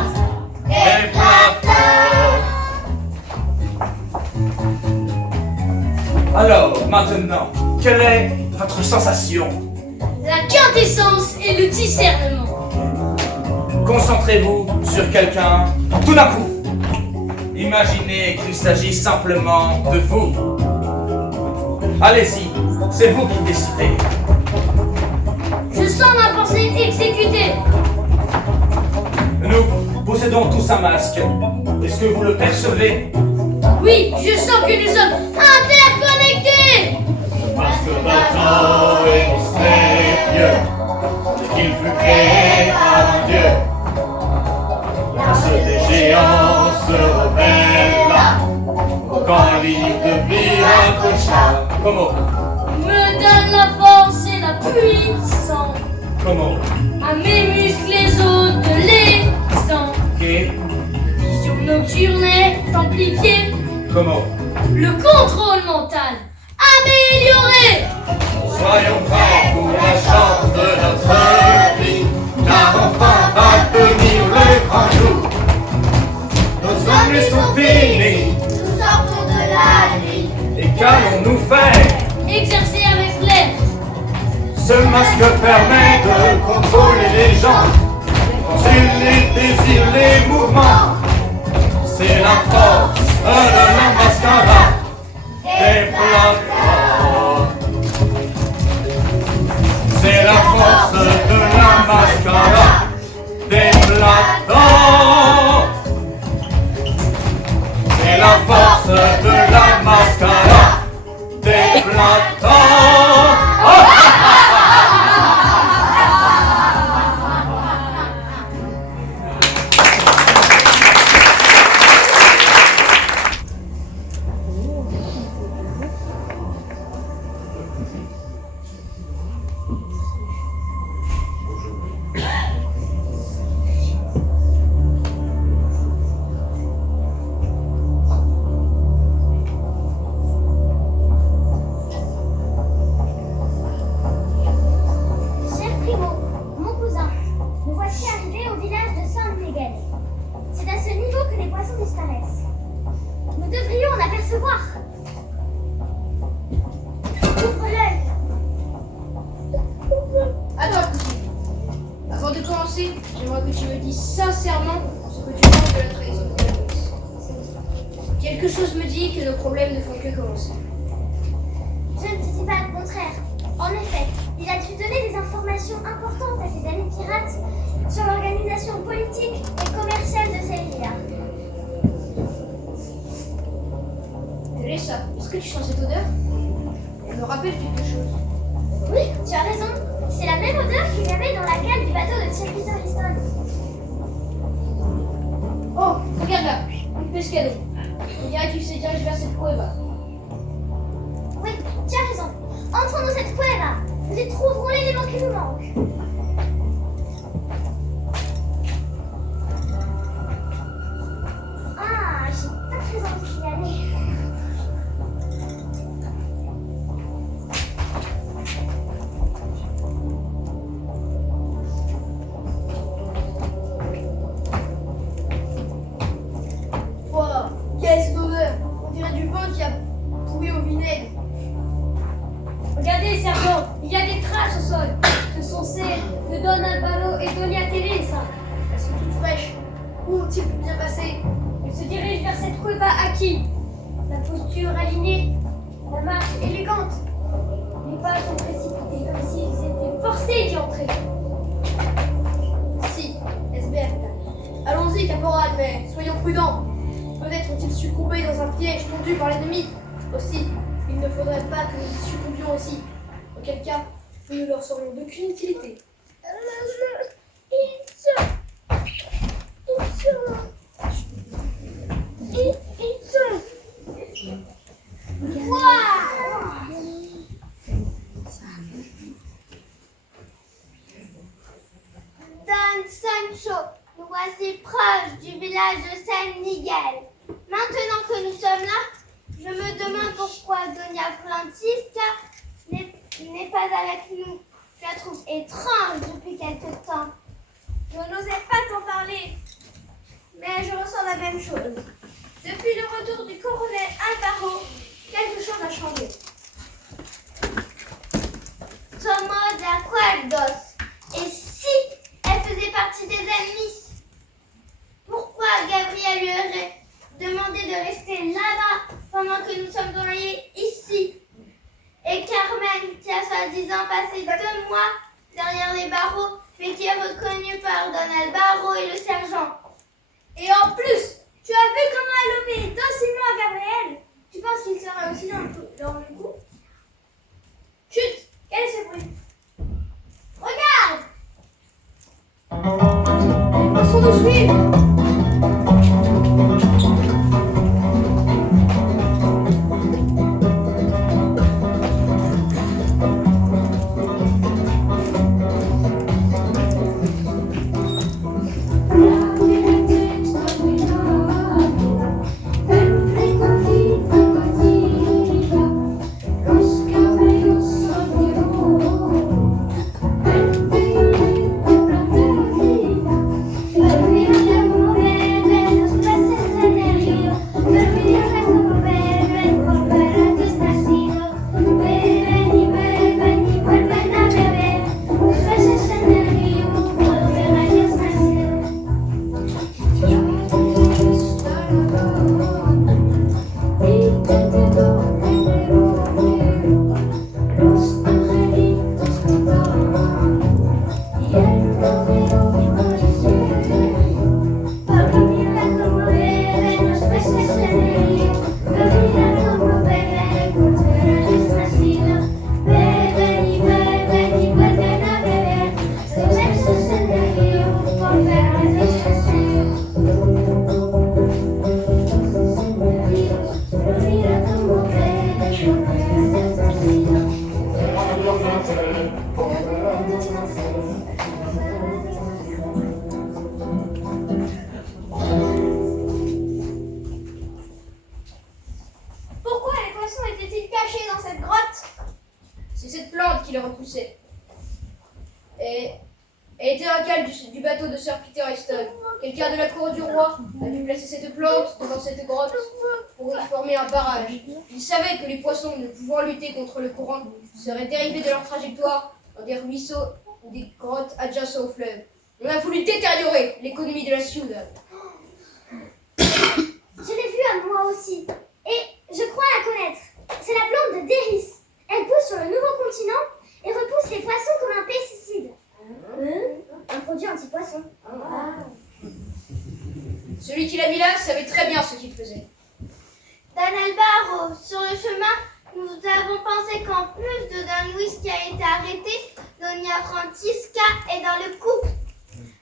et plata. Alors, maintenant, quelle est votre sensation? La quintessence et le discernement. Concentrez-vous sur quelqu'un tout d'un coup. Imaginez qu'il s'agit simplement de vous. Allez-y, c'est vous qui décidez. Je sens ma pensée exécutée. Nous possédons tous un masque. Est-ce que vous le percevez? Oui, je sens que nous sommes interconnectés. Ce masque d'argent est mystérieux, dès qu'il fut créé par un dieu. La race des géants se rebella quand l'île de Viracocha. Comment? Me donne la force et la puissance. Comment? À mes muscles les os de l'aisance. Et Vision nocturne est amplifiée. comment? Le contrôle mental amélioré. Soyons prêts pour la chance de notre vie, car enfin va venir le grand jour. Nos ennuis sont finis, Nous sortons de la nuit. et qu'allons-nous faire? Exercer avec flair. Ce masque permet de contrôler les gens, penser les désirs, les mouvements. C'est la force de la mascara des placards. C'est la force de la mascara des placards. C'est la force de la mascara des placards. commencer, j'aimerais que tu me dises sincèrement ce que tu penses de la trahison de Galactus. Quelque chose me dit que nos problèmes ne font que commencer. Je ne te dis pas le contraire. En effet, il a dû donner des informations importantes à ses amis pirates sur l'organisation politique et commerciale de Selenia. Télessa, est-ce que tu sens cette odeur? Elle me rappelle quelque chose. Oui, tu as raison. C'est la même odeur qu'il y avait dans la cale du bateau de Sir Riston. Oh, regarde là, une pescado. On dirait qu'il se dirige vers cette cueva. Oui, tu as raison. Entrons dans cette cueva. Nous y trouverons l'élément qui nous manque. Ah, j'ai pas très envie d'y aller. Wow, quelle odeur! On dirait du vin qui a pourri au vinaigre. Regardez, sergent, il y a des traces au sol. Ce sont celles de Don Alvaro et Doña Teresa. Elles sont toutes fraîches. Où ont-ils pu bien passer? Ils se dirigent vers cette cueva acquis. La posture alignée, la marche élégante. Les pas sont précipités comme s'ils étaient forcés d'y entrer. Si, SBF. Allons-y, caporal, mais soyons prudents. Peut-être ont-ils succombé dans un piège tendu par l'ennemi. Aussi, il ne faudrait pas que nous y succombions aussi. Auquel cas, nous ne leur serions d'aucune utilité. Don Sancho, nous voici proches du village de San Miguel. Maintenant que nous sommes là, je me demande pourquoi Doña Francisca n'est pas avec nous. Je la trouve étrange depuis quelque temps. Je n'osais pas t'en parler, mais je ressens la même chose. Depuis le retour du colonel Alvaro, quelque chose a changé. Somos de acuerdos. Et si elle faisait partie des ennemis? Pourquoi Gabriel lui aurait demandé de rester là-bas pendant que nous sommes envoyés ici? Et Carmen, qui a soi-disant passé 2 mois derrière les barreaux, mais qui est reconnue par Don Alvaro et le sergent. Et en plus, tu as vu comment elle obéit docilement à Gabriel? Tu penses qu'il serait aussi dans le coup? Chut! Quel est ce bruit? Regarde! Les poissons nous suivent! Pourquoi les poissons étaient-ils cachés dans cette grotte? C'est cette plante qui les repoussait. Et elle était un cale du bateau de Sir Peter Easton. Quelqu'un de la cour du roi a dû placer cette plante devant cette grotte pour y former un barrage. Il savait que les poissons, ne pouvant lutter contre le courant, seraient dérivés de leur trajectoire dans des ruisseaux ou des grottes adjacentes au fleuve. On a voulu détériorer l'économie de la ciudad. Je l'ai vue à moi aussi. Et je crois la connaître. C'est la plante de Déris. Elle pousse sur le nouveau continent et repousse les poissons comme un pesticide. Un produit anti-poisson. Celui qui l'a mis là savait très bien ce qu'il faisait. Don Alvaro, sur le chemin, nous avons pensé qu'en plus de Don Luis qui a été arrêté, Doña Francisca est dans le coup.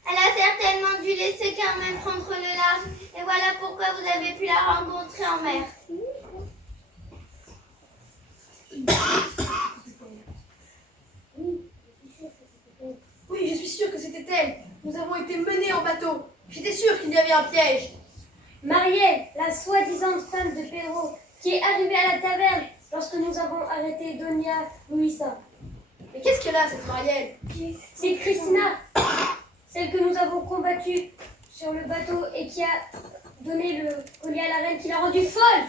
Elle a certainement dû laisser quand même prendre le large. Et voilà pourquoi vous avez pu la rencontrer en mer. Oui, je suis sûre que c'était elle. Nous avons été menés en bateau. J'étais sûre qu'il y avait un piège. Marielle, la soi-disant femme de Pedro, qui est arrivée à la taverne lorsque nous avons arrêté Doña Luisa. Mais qu'est-ce qu'elle a, cette Marielle? C'est Christina, celle que nous avons combattue sur le bateau et qui a donné le collier à la reine qui l'a rendue folle.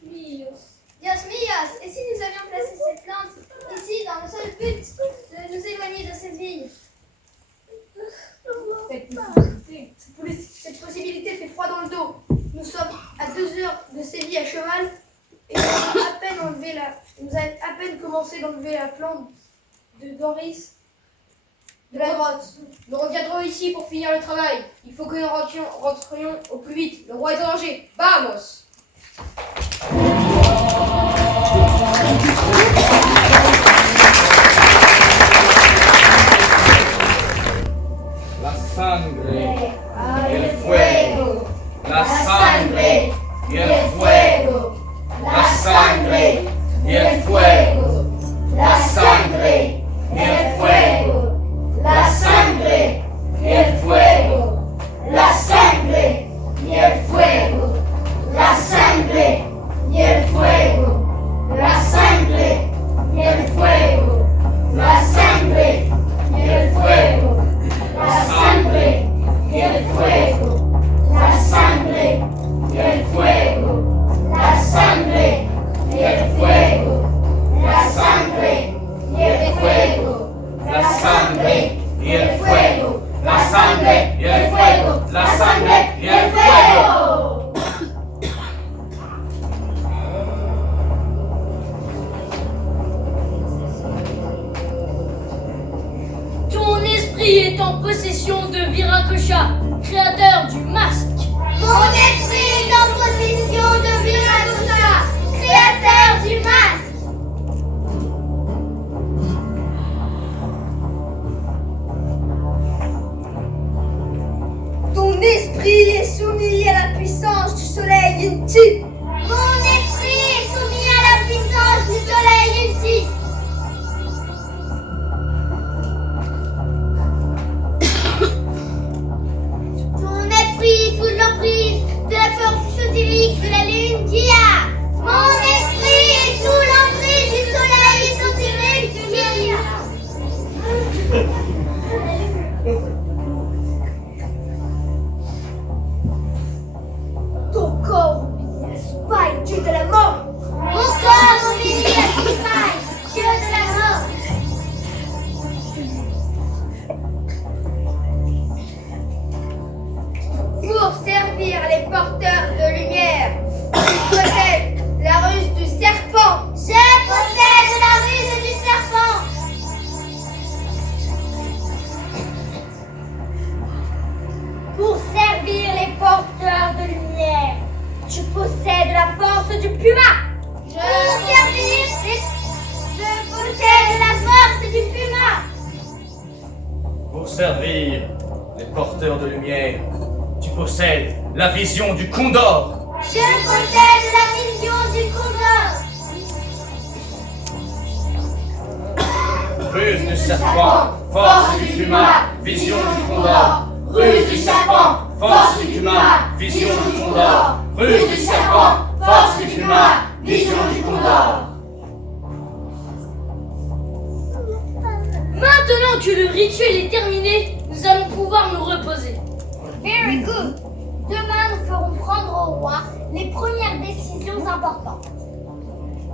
Dios míos, et si nous avions placé cette plante ici dans le seul but de nous éloigner de Séville? Cette possibilité fait froid dans le dos. Nous sommes à 2 heures de Séville à cheval et nous avons à peine commencé d'enlever la plante de Doris de la grotte. Nous reviendrons ici pour finir le travail. Il faut que nous rentrions au plus vite. Le roi est en danger. Vamos! La sangre y el fuego. La sangre y el fuego. La sangre y el fuego. La sangre y el fuego. La sangre y el fuego. La sangre y el fuego. La sangre y el fuego. La sangre y el fuego. La sangre y el fuego. La sangre y el fuego, la sangre y el fuego, la sangre y el fuego, la sangre y el fuego, la sangre y el fuego, la sangre y el fuego, la sangre y el fuego. Ton esprit est en possession de Viracocha, créateur du masque. Mon esprit est en possession de Viracocha, créateur du masque. Ton esprit est soumis à la puissance du soleil Inti. Mon esprit est soumis à la puissance du soleil Inti. Mon esprit sous l'emprise de la force isotérique de la lune Dia. Mon esprit est sous l'emprise du soleil ésotérique de Dia. Ton corps obéit à Supai, dieu de la mort. Mon corps obéit à Supai, dieu de la mort. Pour servir les porteurs de lumière, je possède la ruse du serpent. Je possède la ruse du serpent. Pour servir les porteurs de lumière, je possède la force du puma. Pour servir, je possède la force du puma. Pour servir les porteurs de lumière, tu possèdes la vision du condor. Je possède la vision du condor. Ruse du serpent, force du puma, vision du condor. Ruse du serpent, force du puma, vision du condor. Ruse du serpent, force du puma, vision du condor. Maintenant que le rituel est terminé, nous allons pouvoir nous reposer. Very good. Demain, nous ferons prendre au roi les premières décisions importantes.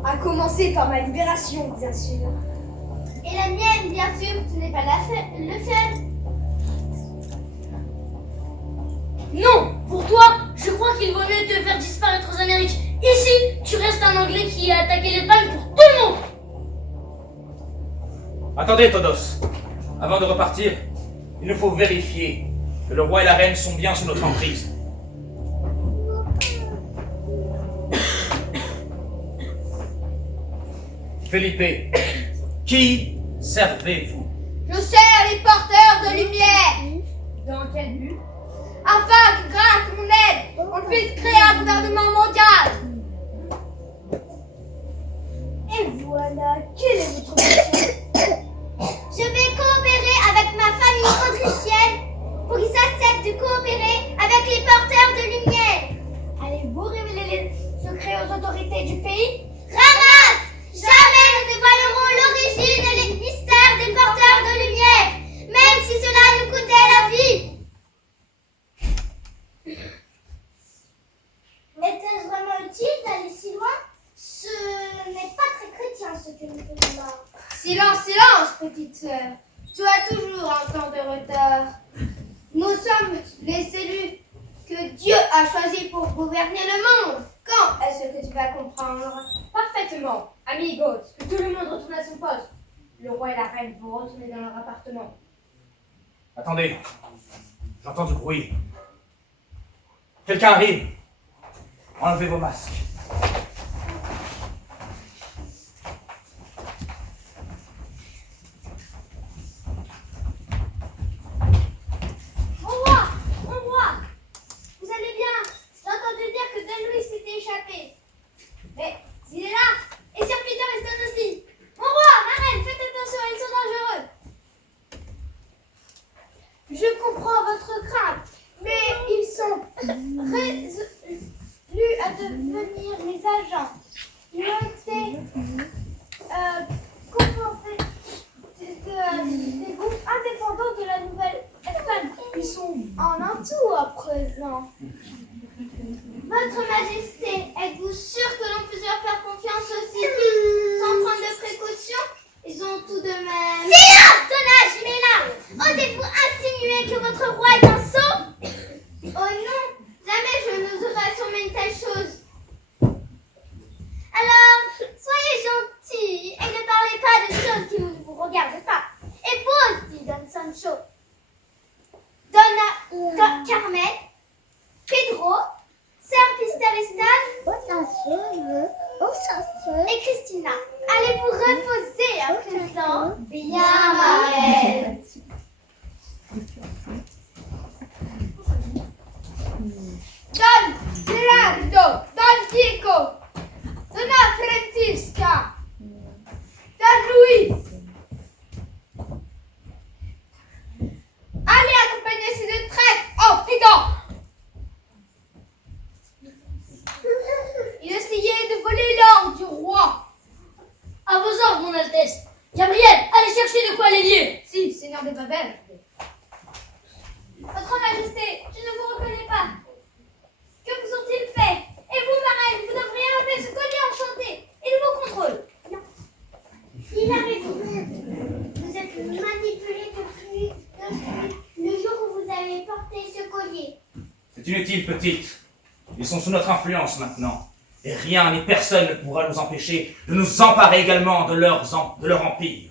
À commencer par ma libération, bien sûr. Et la mienne, bien sûr, tu n'es pas le seul. Non, pour toi, je crois qu'il vaut mieux te faire disparaître aux Amériques. Ici, tu restes un Anglais qui a attaqué l'Espagne pour tout le monde. Attendez, Todos. Avant de repartir, il nous faut vérifier que le roi et la reine sont bien sous notre emprise. Felipe, qui servez-vous? Je sers les porteurs de lumière. Dans quel but? Afin que grâce à mon aide, on puisse créer un gouvernement mondial. Et voilà, quelle est votre mission? Je vais coopérer avec ma famille autrichienne pour qu'ils acceptent de coopérer avec les porteurs de lumière. Allez-vous révéler les secrets aux autorités du pays? Ramasse! Jamais nous dévoilerons l'origine et les mystères des porteurs de lumière, même si cela nous coûtait la vie. Était-ce vraiment utile d'aller si loin? Ce n'est pas très chrétien ce que nous faisons là. Silence, silence, petite sœur. Tu as toujours un temps de retard. Nous sommes les élus que Dieu a choisis pour gouverner le monde. Quand est-ce que tu vas comprendre? Parfaitement. Amigos, que tout le monde retourne à son poste. Le roi et la reine vont retourner dans leur appartement. Attendez, j'entends du bruit. Quelqu'un arrive. Enlevez vos masques. Mon roi, vous allez bien? J'ai entendu dire que Don Louis s'était échappé. Mais il est là, et Sir Peter Weston aussi. Mon roi, ma reine, faites attention, ils sont dangereux. Je comprends votre crainte, mais ils sont résolus à devenir les agents. Ils ont été confrontés des groupes indépendants de la Nouvelle-Espagne. Ils sont en un tout à présent. Votre Majesté, êtes-vous sûre que l'on peut leur faire confiance aussi vite, sans prendre de précautions? Ils ont tout de même... Silence, Donna Jimena! Osez-vous insinuer que votre roi est un sot? Oh non, jamais je n'oserais assommer une telle chose. Alors, soyez gentils et ne parlez pas de choses qui ne vous regardent pas. Et vous aussi, Don Sancho. Donna Carmen, Pedro, Sir Pisteristan et Christina. Allez vous reposer à présent. Bien, ma reine. Don Gerardo, Don Diego, Donna Francisca, Don Luis. Allez accompagner ces deux traîtres en brigand. Ils essayaient de voler l'or du roi. À vos ordres, mon Altesse. Gabriel, allez chercher de quoi les lier. Si, seigneur de Babel. Votre Majesté, je ne vous reconnais pas. Que vous ont-ils fait? Et vous, ma reine, vous devriez enlever ce collier enchanté et de vos contrôles. Non. Il a raison. Vous êtes manipulé depuis le jour où vous avez porté ce collier. C'est inutile, petite. Ils sont sous notre influence maintenant. Et rien ni personne ne pourra nous empêcher de nous emparer également de leur empire.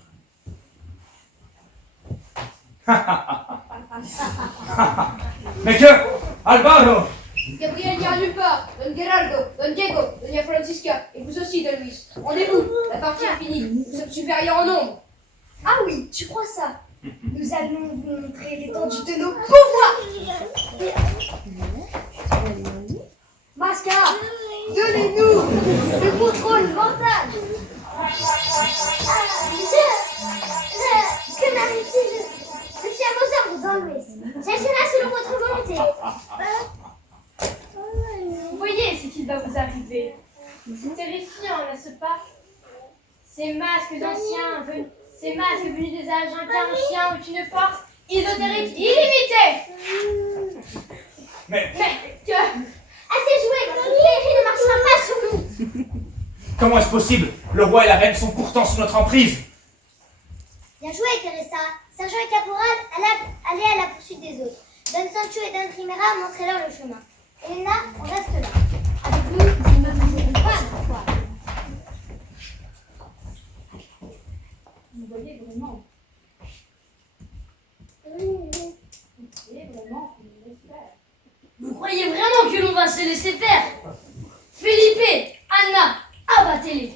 Mais que, Alvaro, Gabriel n'ira nulle part. Don Gerardo, Don Diego, Doña Francisca, et vous aussi, Don Luis. Rendez-vous, la partie est finie. Nous sommes supérieurs en nombre. Ah oui, tu crois ça? Nous allons vous montrer l'étendue de nos pouvoirs. Mascara, donnez-nous le contrôle mental. Que m'arrive-t-il? Je suis à vos ordres, Don Luis. J'agirai selon votre volonté. Vous voyez ce qui va vous arriver. C'est terrifiant, n'est-ce pas? Ces masques venus des âges anciens ont une force ésotérique illimitée. mais Que... Assez joué, votre féerie ne marchera pas sur nous. comment est-ce possible? Le roi et la reine sont pourtant sous notre emprise. Bien joué, Teresa. Sergent et Caporal, allez à la poursuite des autres. Don Sancho et Don Chimera, montrez-leur le chemin. Elena, on reste là. Avec nous, ils ne bougeront pas, ma foi. Vous voyez vraiment qu'on nous laisse faire. Vous croyez vraiment que l'on va se laisser faire? Felipe, Anna, abattez-les.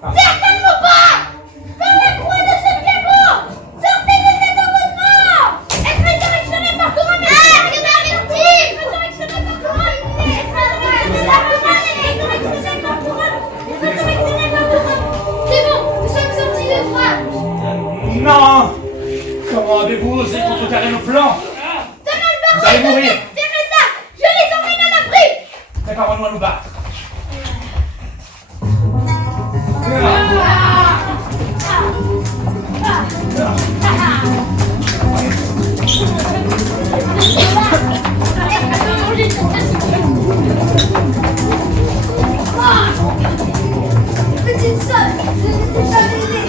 Certainement pas! Dans la croix de Santiago! Sortez de cet envoûtement! Êtes résurrectionné par couronne! Ah, que m'arrive-t-il? Résurrectionné par couronne! Résurrectionné par couronne! Résurrectionné par couronne! C'est bon, nous sommes sortis de droit. Non! Comment avez-vous osé contrecarrer nos plans? Vous allez mourir! Teresa, je les emmène à l'abri! Préparons-nous à nous battre. Petite sœur, je ne t'ai jamais aimé.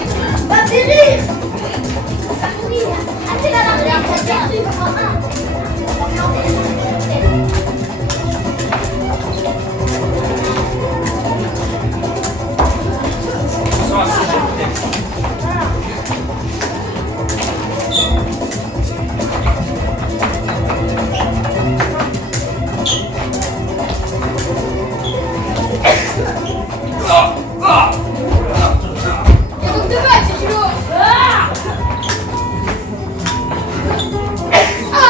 Va périr! Assez d'alarmer, ça vient en un. Sans un sujet peut-être. Et donc de battre, c'est du lourd. Ah!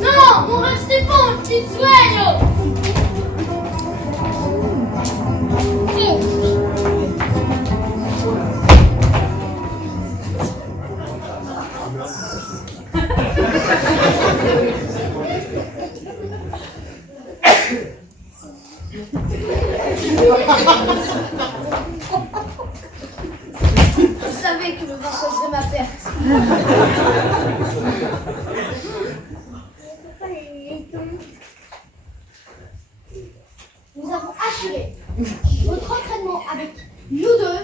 Non! Non restez pas un petit sueño! Je savais que le vent causerait ma perte. Nous avons assuré. Votre entraînement avec nous deux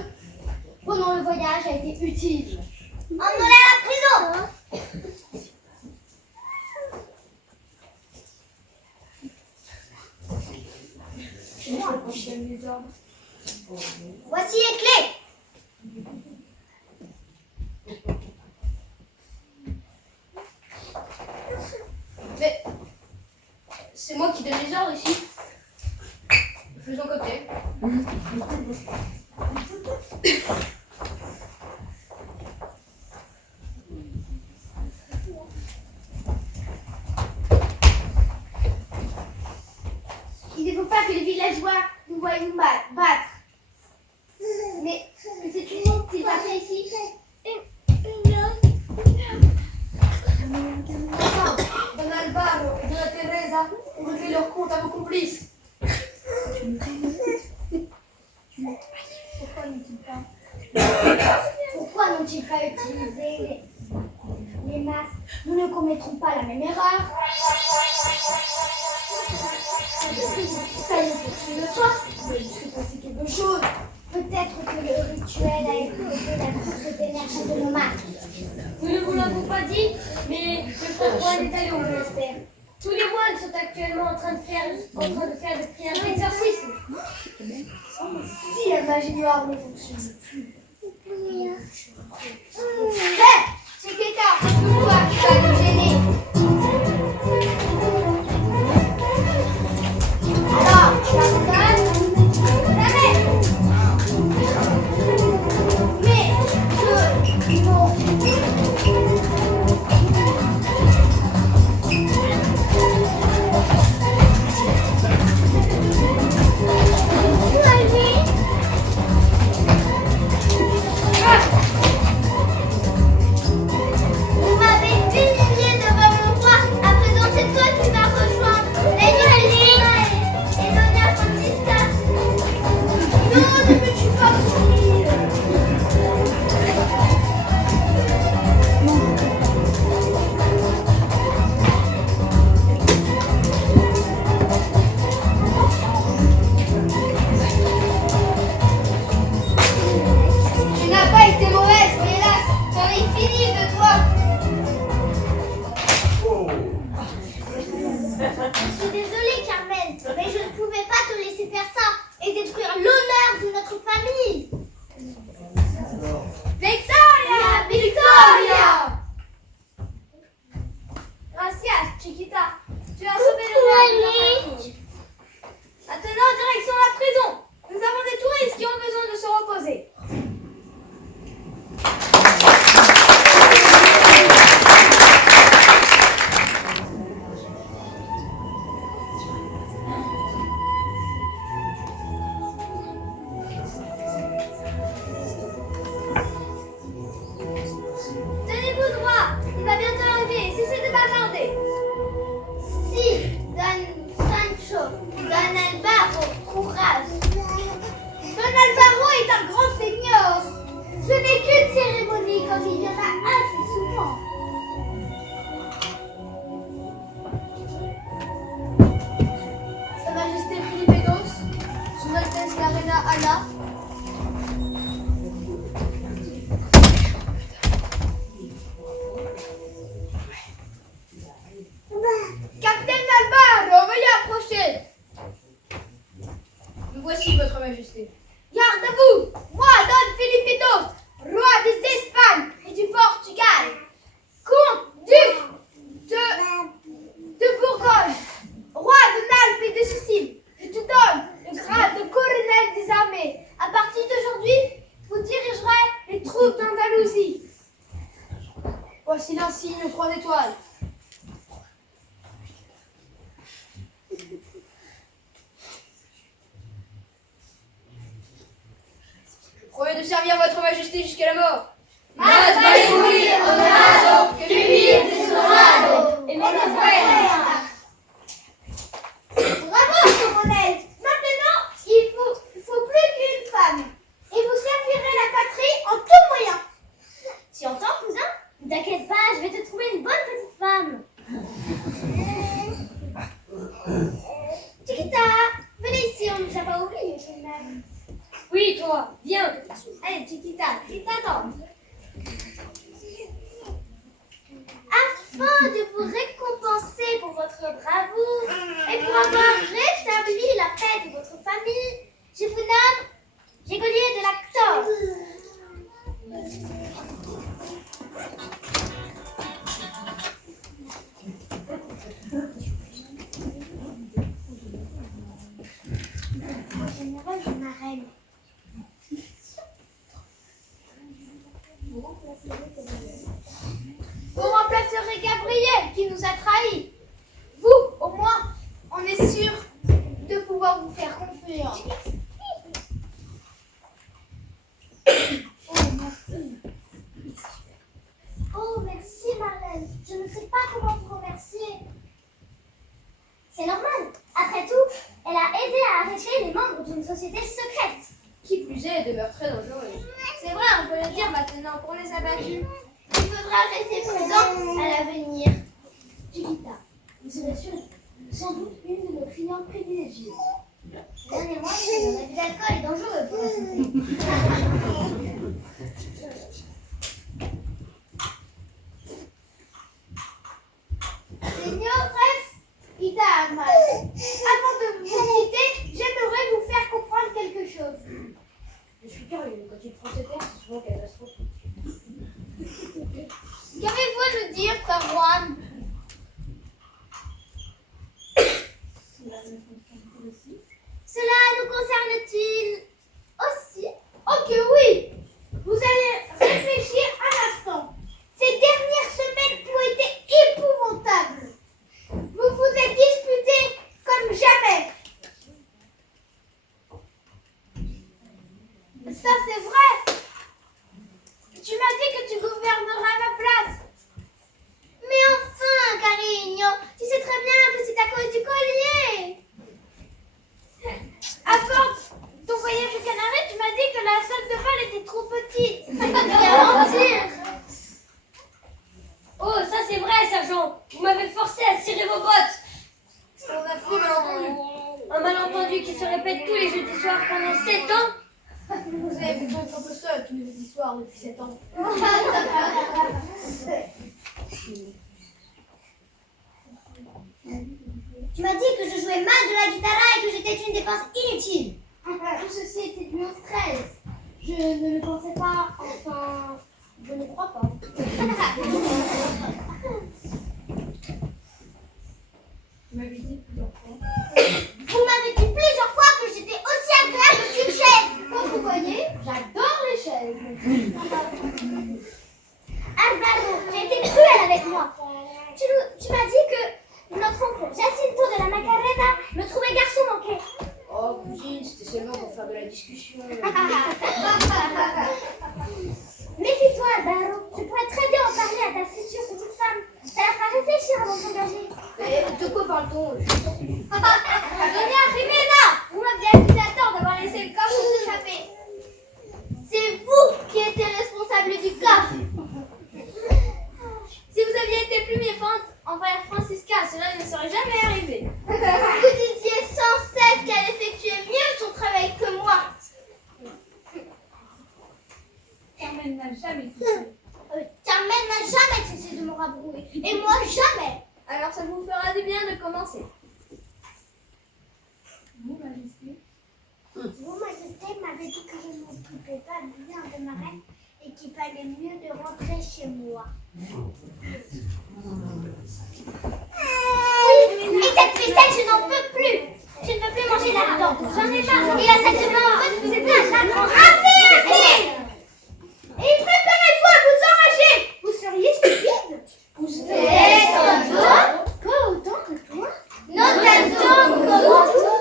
pendant le voyage a été utile. Emmenons-les à la prison! Voici les clés! Mais c'est moi qui donne les ordres ici. Faisons comme tel. Il ne faut pas que les villageois nous voient nous battre. Mais c'est une honte qu'il va faire ici. Don Alvaro et Donna Teresa ont réglé leur compte à vos complices. Pourquoi n'ont-ils pas utilisé les masques? Nous ne commettrons pas la même erreur. Ça y est, poursuit le toit. Mais il s'est passé quelque chose. Peut-être que le rituel a écouté la source d'énergie de nos masques. Nous ne vous l'avons pas dit, mais le frère Juan est allé au monastère. Tous les moines sont actuellement en train de faire des prières d'exorcisme. Si la magie noire ne fonctionne plus. C'est quelqu'un de toi qui va nous gêner. Alors, tu abandonnes? Jamais. Mais je... Non. la reina Anna. Capitaine Albaro, veuillez approcher. Me voici, votre majesté. Garde à vous, moi, Don Filipitos, roi des Espagnes et du Portugal, comte, duc de Bourgogne, roi de Naples et de Sicile. Je te donne le grade de colonel des armées. À partir d'aujourd'hui, vous dirigerez les troupes d'Andalousie. Voici l'insigne aux 3 étoiles. Je promets de servir votre majesté jusqu'à la mort. Bravo, colonel. Maintenant, il faut plus qu'une femme. Et vous servirez la patrie en tout moyen. Tu entends, cousin? Ne t'inquiète pas, je vais te trouver une bonne petite femme. Chiquita, venez ici, on ne nous a pas oublié tout de même. Oui, toi, viens. Allez, Chiquita, qui t'attend. Afin de vous récompenser pour votre bravoure et pour avoir rétabli la paix de votre famille, je vous nomme Gégolier de la Torre. Général de ma reine. Vous remplacerez Gabriel qui nous a trahis. Vous, au moins, on est sûr de pouvoir vous faire confiance. Oh, merci Marlène. Je ne sais pas comment vous remercier. C'est normal. Après tout, elle a aidé à arrêter les membres d'une société secrète. Qui plus est, elle demeure très dangereuse. C'est vrai, on peut le dire maintenant pour les abattus. Il faudra rester prudent à l'avenir. Chiquita, vous serez sans doute une de nos clients privilégiées. Dernièrement, l'abus d'alcool est dangereux pour la santé. Señores y damas, avant de vous quitter, j'aimerais vous faire comprendre quelque chose. Je suis curieux, quand il prend cet air, c'est souvent catastrophique. Qu'avez-vous à nous dire, frère Juan? Cela nous concerne-t-il aussi? Oh que oui! Vous allez réfléchir un instant. Ces dernières semaines ont été épouvantables. Vous vous êtes disputés comme jamais. Ça c'est vrai. Tu m'as dit que tu gouverneras à ma place. Mais enfin, Carigno, tu sais très bien que c'est à cause du collier. À force ton voyage aux Canaries, tu m'as dit que la salle de bal était trop petite. Bien mentir. Oh, ça c'est vrai, sergent. Vous m'avez forcé à cirer vos bottes. C'est un affreux malentendu. Un malentendu qui se répète tous les jeudis soirs pendant 7 ans. Vous avez besoin d'être un peu seul tous les jeudis soirs depuis 7 ans. Tu m'as dit que je jouais mal de la guitare et que j'étais une dépense inutile. Tout ceci était dû au stress. Je ne le pensais pas, enfin, je ne crois pas. Vous m'avez dit plusieurs fois que j'étais aussi agréable qu'une chaise. Comme vous voyez, j'adore les chaises. Alvaro, tu as été cruel avec moi. Tu m'as dit que notre oncle Jacinto de la Macarena me trouvait garçon manqué. Oh, cousine, c'était seulement pour faire de la discussion. Méfie-toi, Alvaro. Je pourrais très bien en parler à ta future petite femme. Ça la fera réfléchir avant de s'engager. Mais de quoi parle-t-on? Doña Jimena, vous m'aviez accusé à tort d'avoir laissé le coffre s'échapper. C'est vous qui étiez responsable du coffre. Si vous aviez été plus méfiante envers Francisca, cela ne serait jamais arrivé. Vous disiez sans cesse qu'elle effectuait mieux son travail que moi. jamais cessé. Carmen n'a jamais cessé de me rabrouer. Et moi, jamais. Alors ça vous fera du bien de commencer. Vous, Majesté, Vous, Majesté, m'avez dit que je ne m'occupais pas bien de ma reine et qu'il fallait mieux de rentrer chez moi. Et cette vaisselle, je n'en peux plus. Je ne peux plus manger là-dedans. J'en ai marre. Et la salle de bain, en fait, vous êtes un chagrin. Assez. Et il préparez-vous à vous enrager. Vous seriez stupide. Vous êtes sans doute pas autant que toi. Non, t'attends comment toi.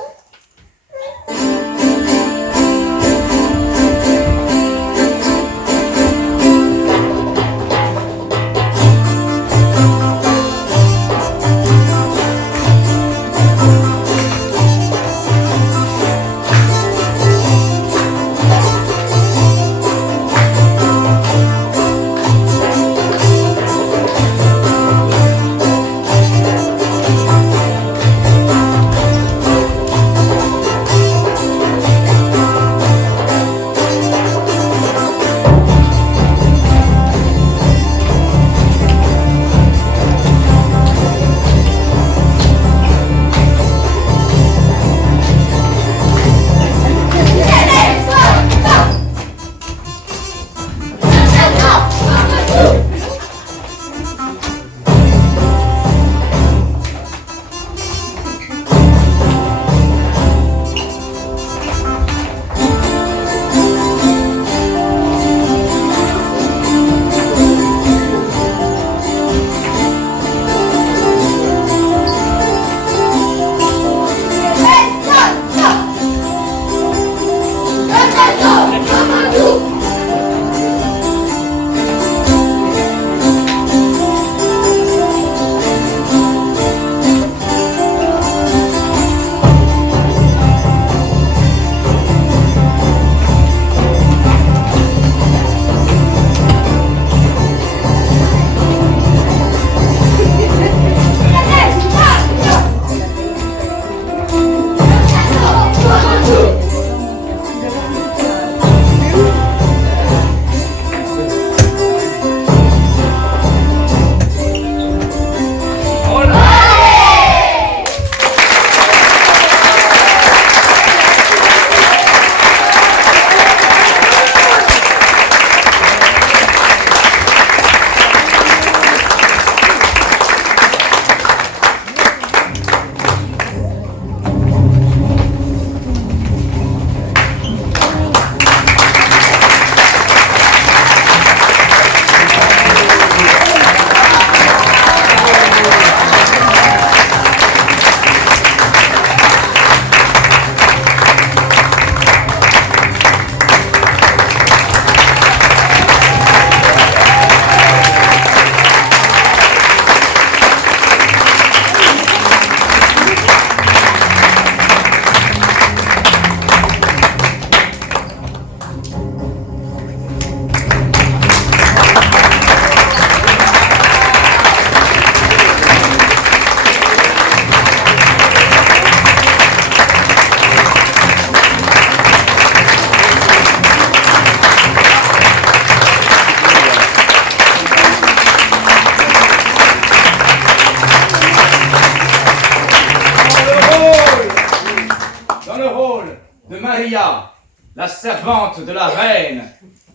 Maria, la servante de la reine,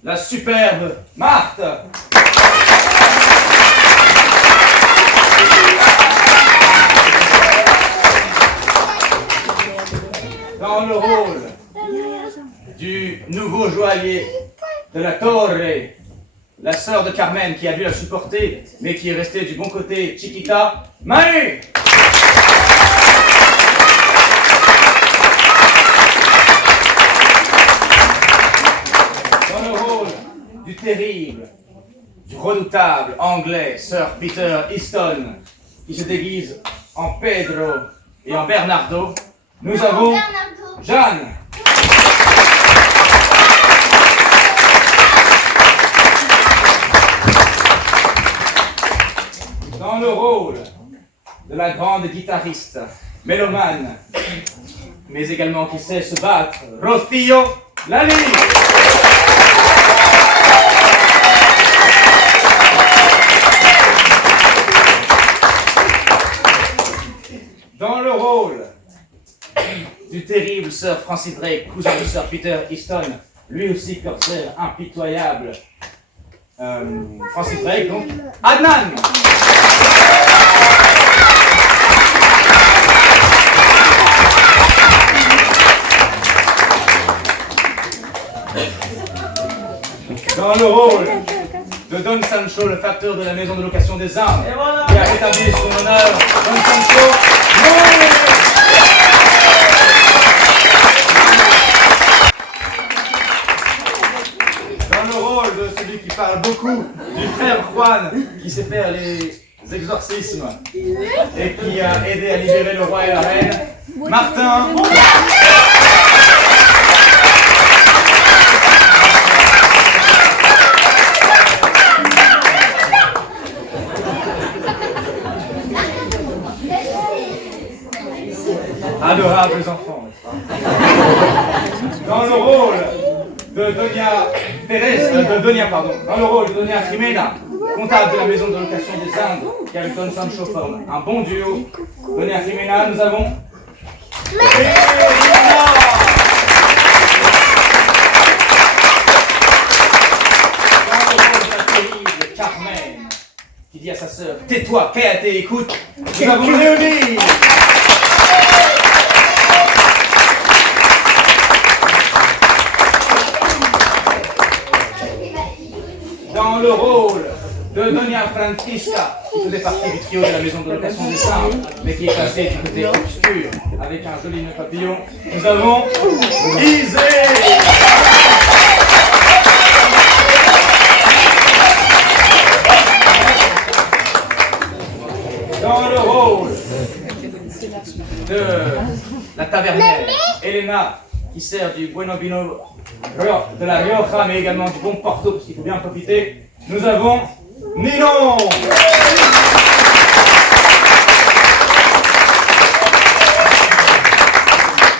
la superbe Marthe. Dans le rôle du nouveau joaillier de la Torre, la sœur de Carmen qui a dû la supporter, mais qui est restée du bon côté, Chiquita, Manu. Dans le rôle du terrible, du redoutable anglais, Sir Peter Easton, qui se déguise en Pedro et en Bernardo, nous avons Jeanne. Dans le rôle de la grande guitariste, mélomane, mais également qui sait se battre, Rocío Lali. du terrible Sir Francis Drake, cousin de Sir Peter Easton, lui aussi corsaire impitoyable. Francis Drake, donc, Adnan. Dans le rôle de Don Sancho, le facteur de la maison de location des armes, qui a établi son honneur, Don Sancho, dans le rôle de celui qui parle beaucoup, du frère Juan, qui sait faire les exorcismes, et qui a aidé à libérer le roi et la reine, Martin. Adorables enfants, n'est-ce pas? Dans le rôle de dans le rôle de Doña Jimena, comptable de la maison de location des Indes, qui avec Don Sancho forme un bon duo. Doña Jimena, nous avons Carmen, qui dit à sa sœur, tais-toi, qu'elle écoute. Nous avons Léonie. Dans le rôle de Doña Francisca, qui faisait partie du trio de la maison de location des Indes, mais qui est passée du côté obscur avec un joli nœud papillon, nous avons Isée. Dans le rôle de la tavernière Elena, qui sert du Bueno Vino de la Rioja, mais également du bon Porto, parce qu'il faut bien en profiter, nous avons Ninon.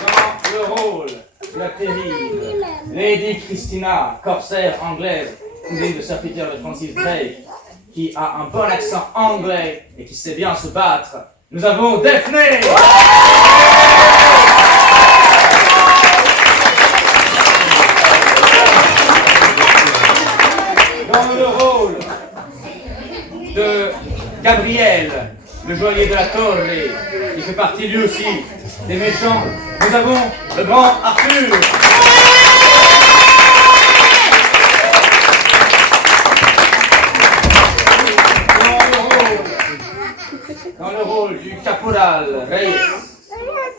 Dans le rôle de la terrible Lady Christina, corsaire anglaise, cousine de Sir Peter de Francis Drake, qui a un bon accent anglais et qui sait bien se battre, nous avons Daphné. Dans le rôle de Gabriel, le joaillier de la Torre, qui fait partie lui aussi des méchants, nous avons le grand Arthur. Dans le rôle du caporal Reyes,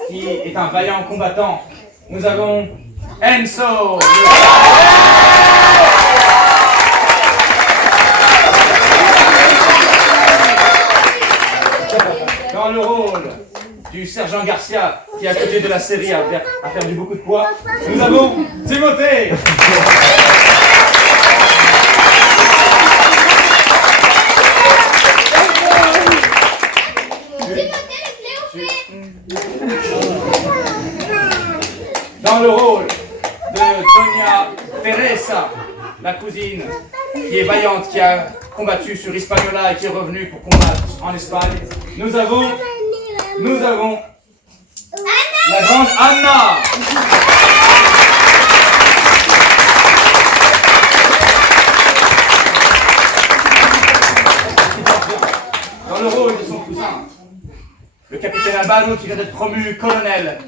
qui est un vaillant combattant, nous avons Enzo. Dans le rôle du sergent Garcia, qui est à côté de la série a perdu beaucoup de poids, nous avons Timothée. Dans le rôle de Doña Teresa, la cousine, qui est vaillante, qui a combattu sur Hispaniola et qui est revenue pour combattre en Espagne, nous avons la grande Anna. Dans le rôle de son cousin, le capitaine Albano, qui vient d'être promu colonel,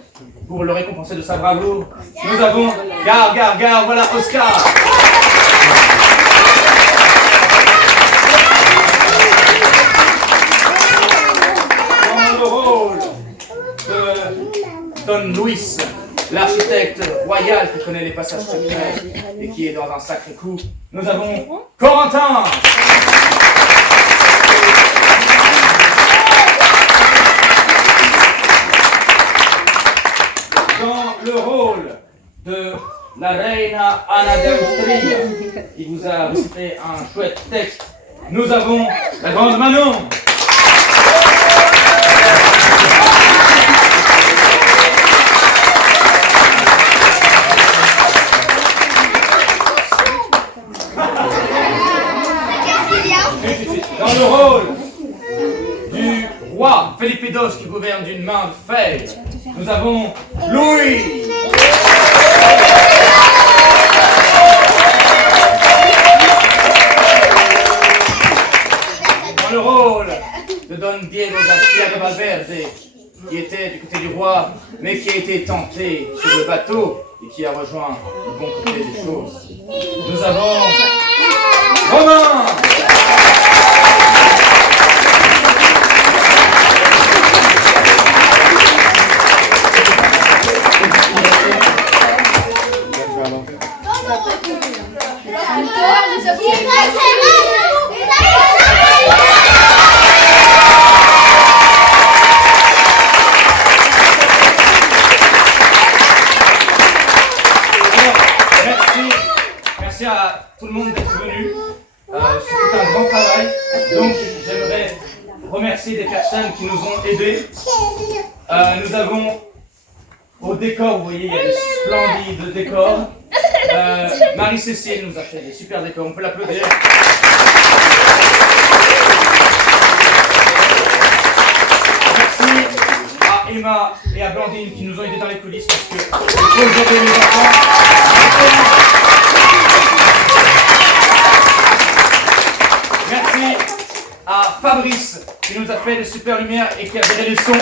pour le récompenser de sa bravoure, nous avons Gare, voilà Oscar. Dans le rôle de Don Luis, l'architecte royal qui connaît les passages secrets et qui est dans un sacré coup, nous avons Corentin. Dans le rôle de la reina Anna d'Austrie, qui vous a récité un chouette texte, nous avons la grande Manon. Dans le rôle du roi Felipe II qui gouverne d'une main de fer, Nous avons Louis. Dans le rôle de Don Diego Garcia de Valverde, qui était du côté du roi, mais qui a été tenté sur le bateau et qui a rejoint le bon côté des choses. Nous avons Romain. Merci à tout le monde d'être venu. C'est un grand travail. Donc, j'aimerais remercier des personnes qui nous ont aidés. Nous avons au décor, vous voyez, il y a des splendides décors. Marie-Cécile nous a fait des super décors, on peut l'applaudir. Merci à Emma et à Blandine qui nous ont aidés dans les coulisses parce que il faut gérer les enfants. Merci à Fabrice qui nous a fait des super lumières et qui a géré les sons.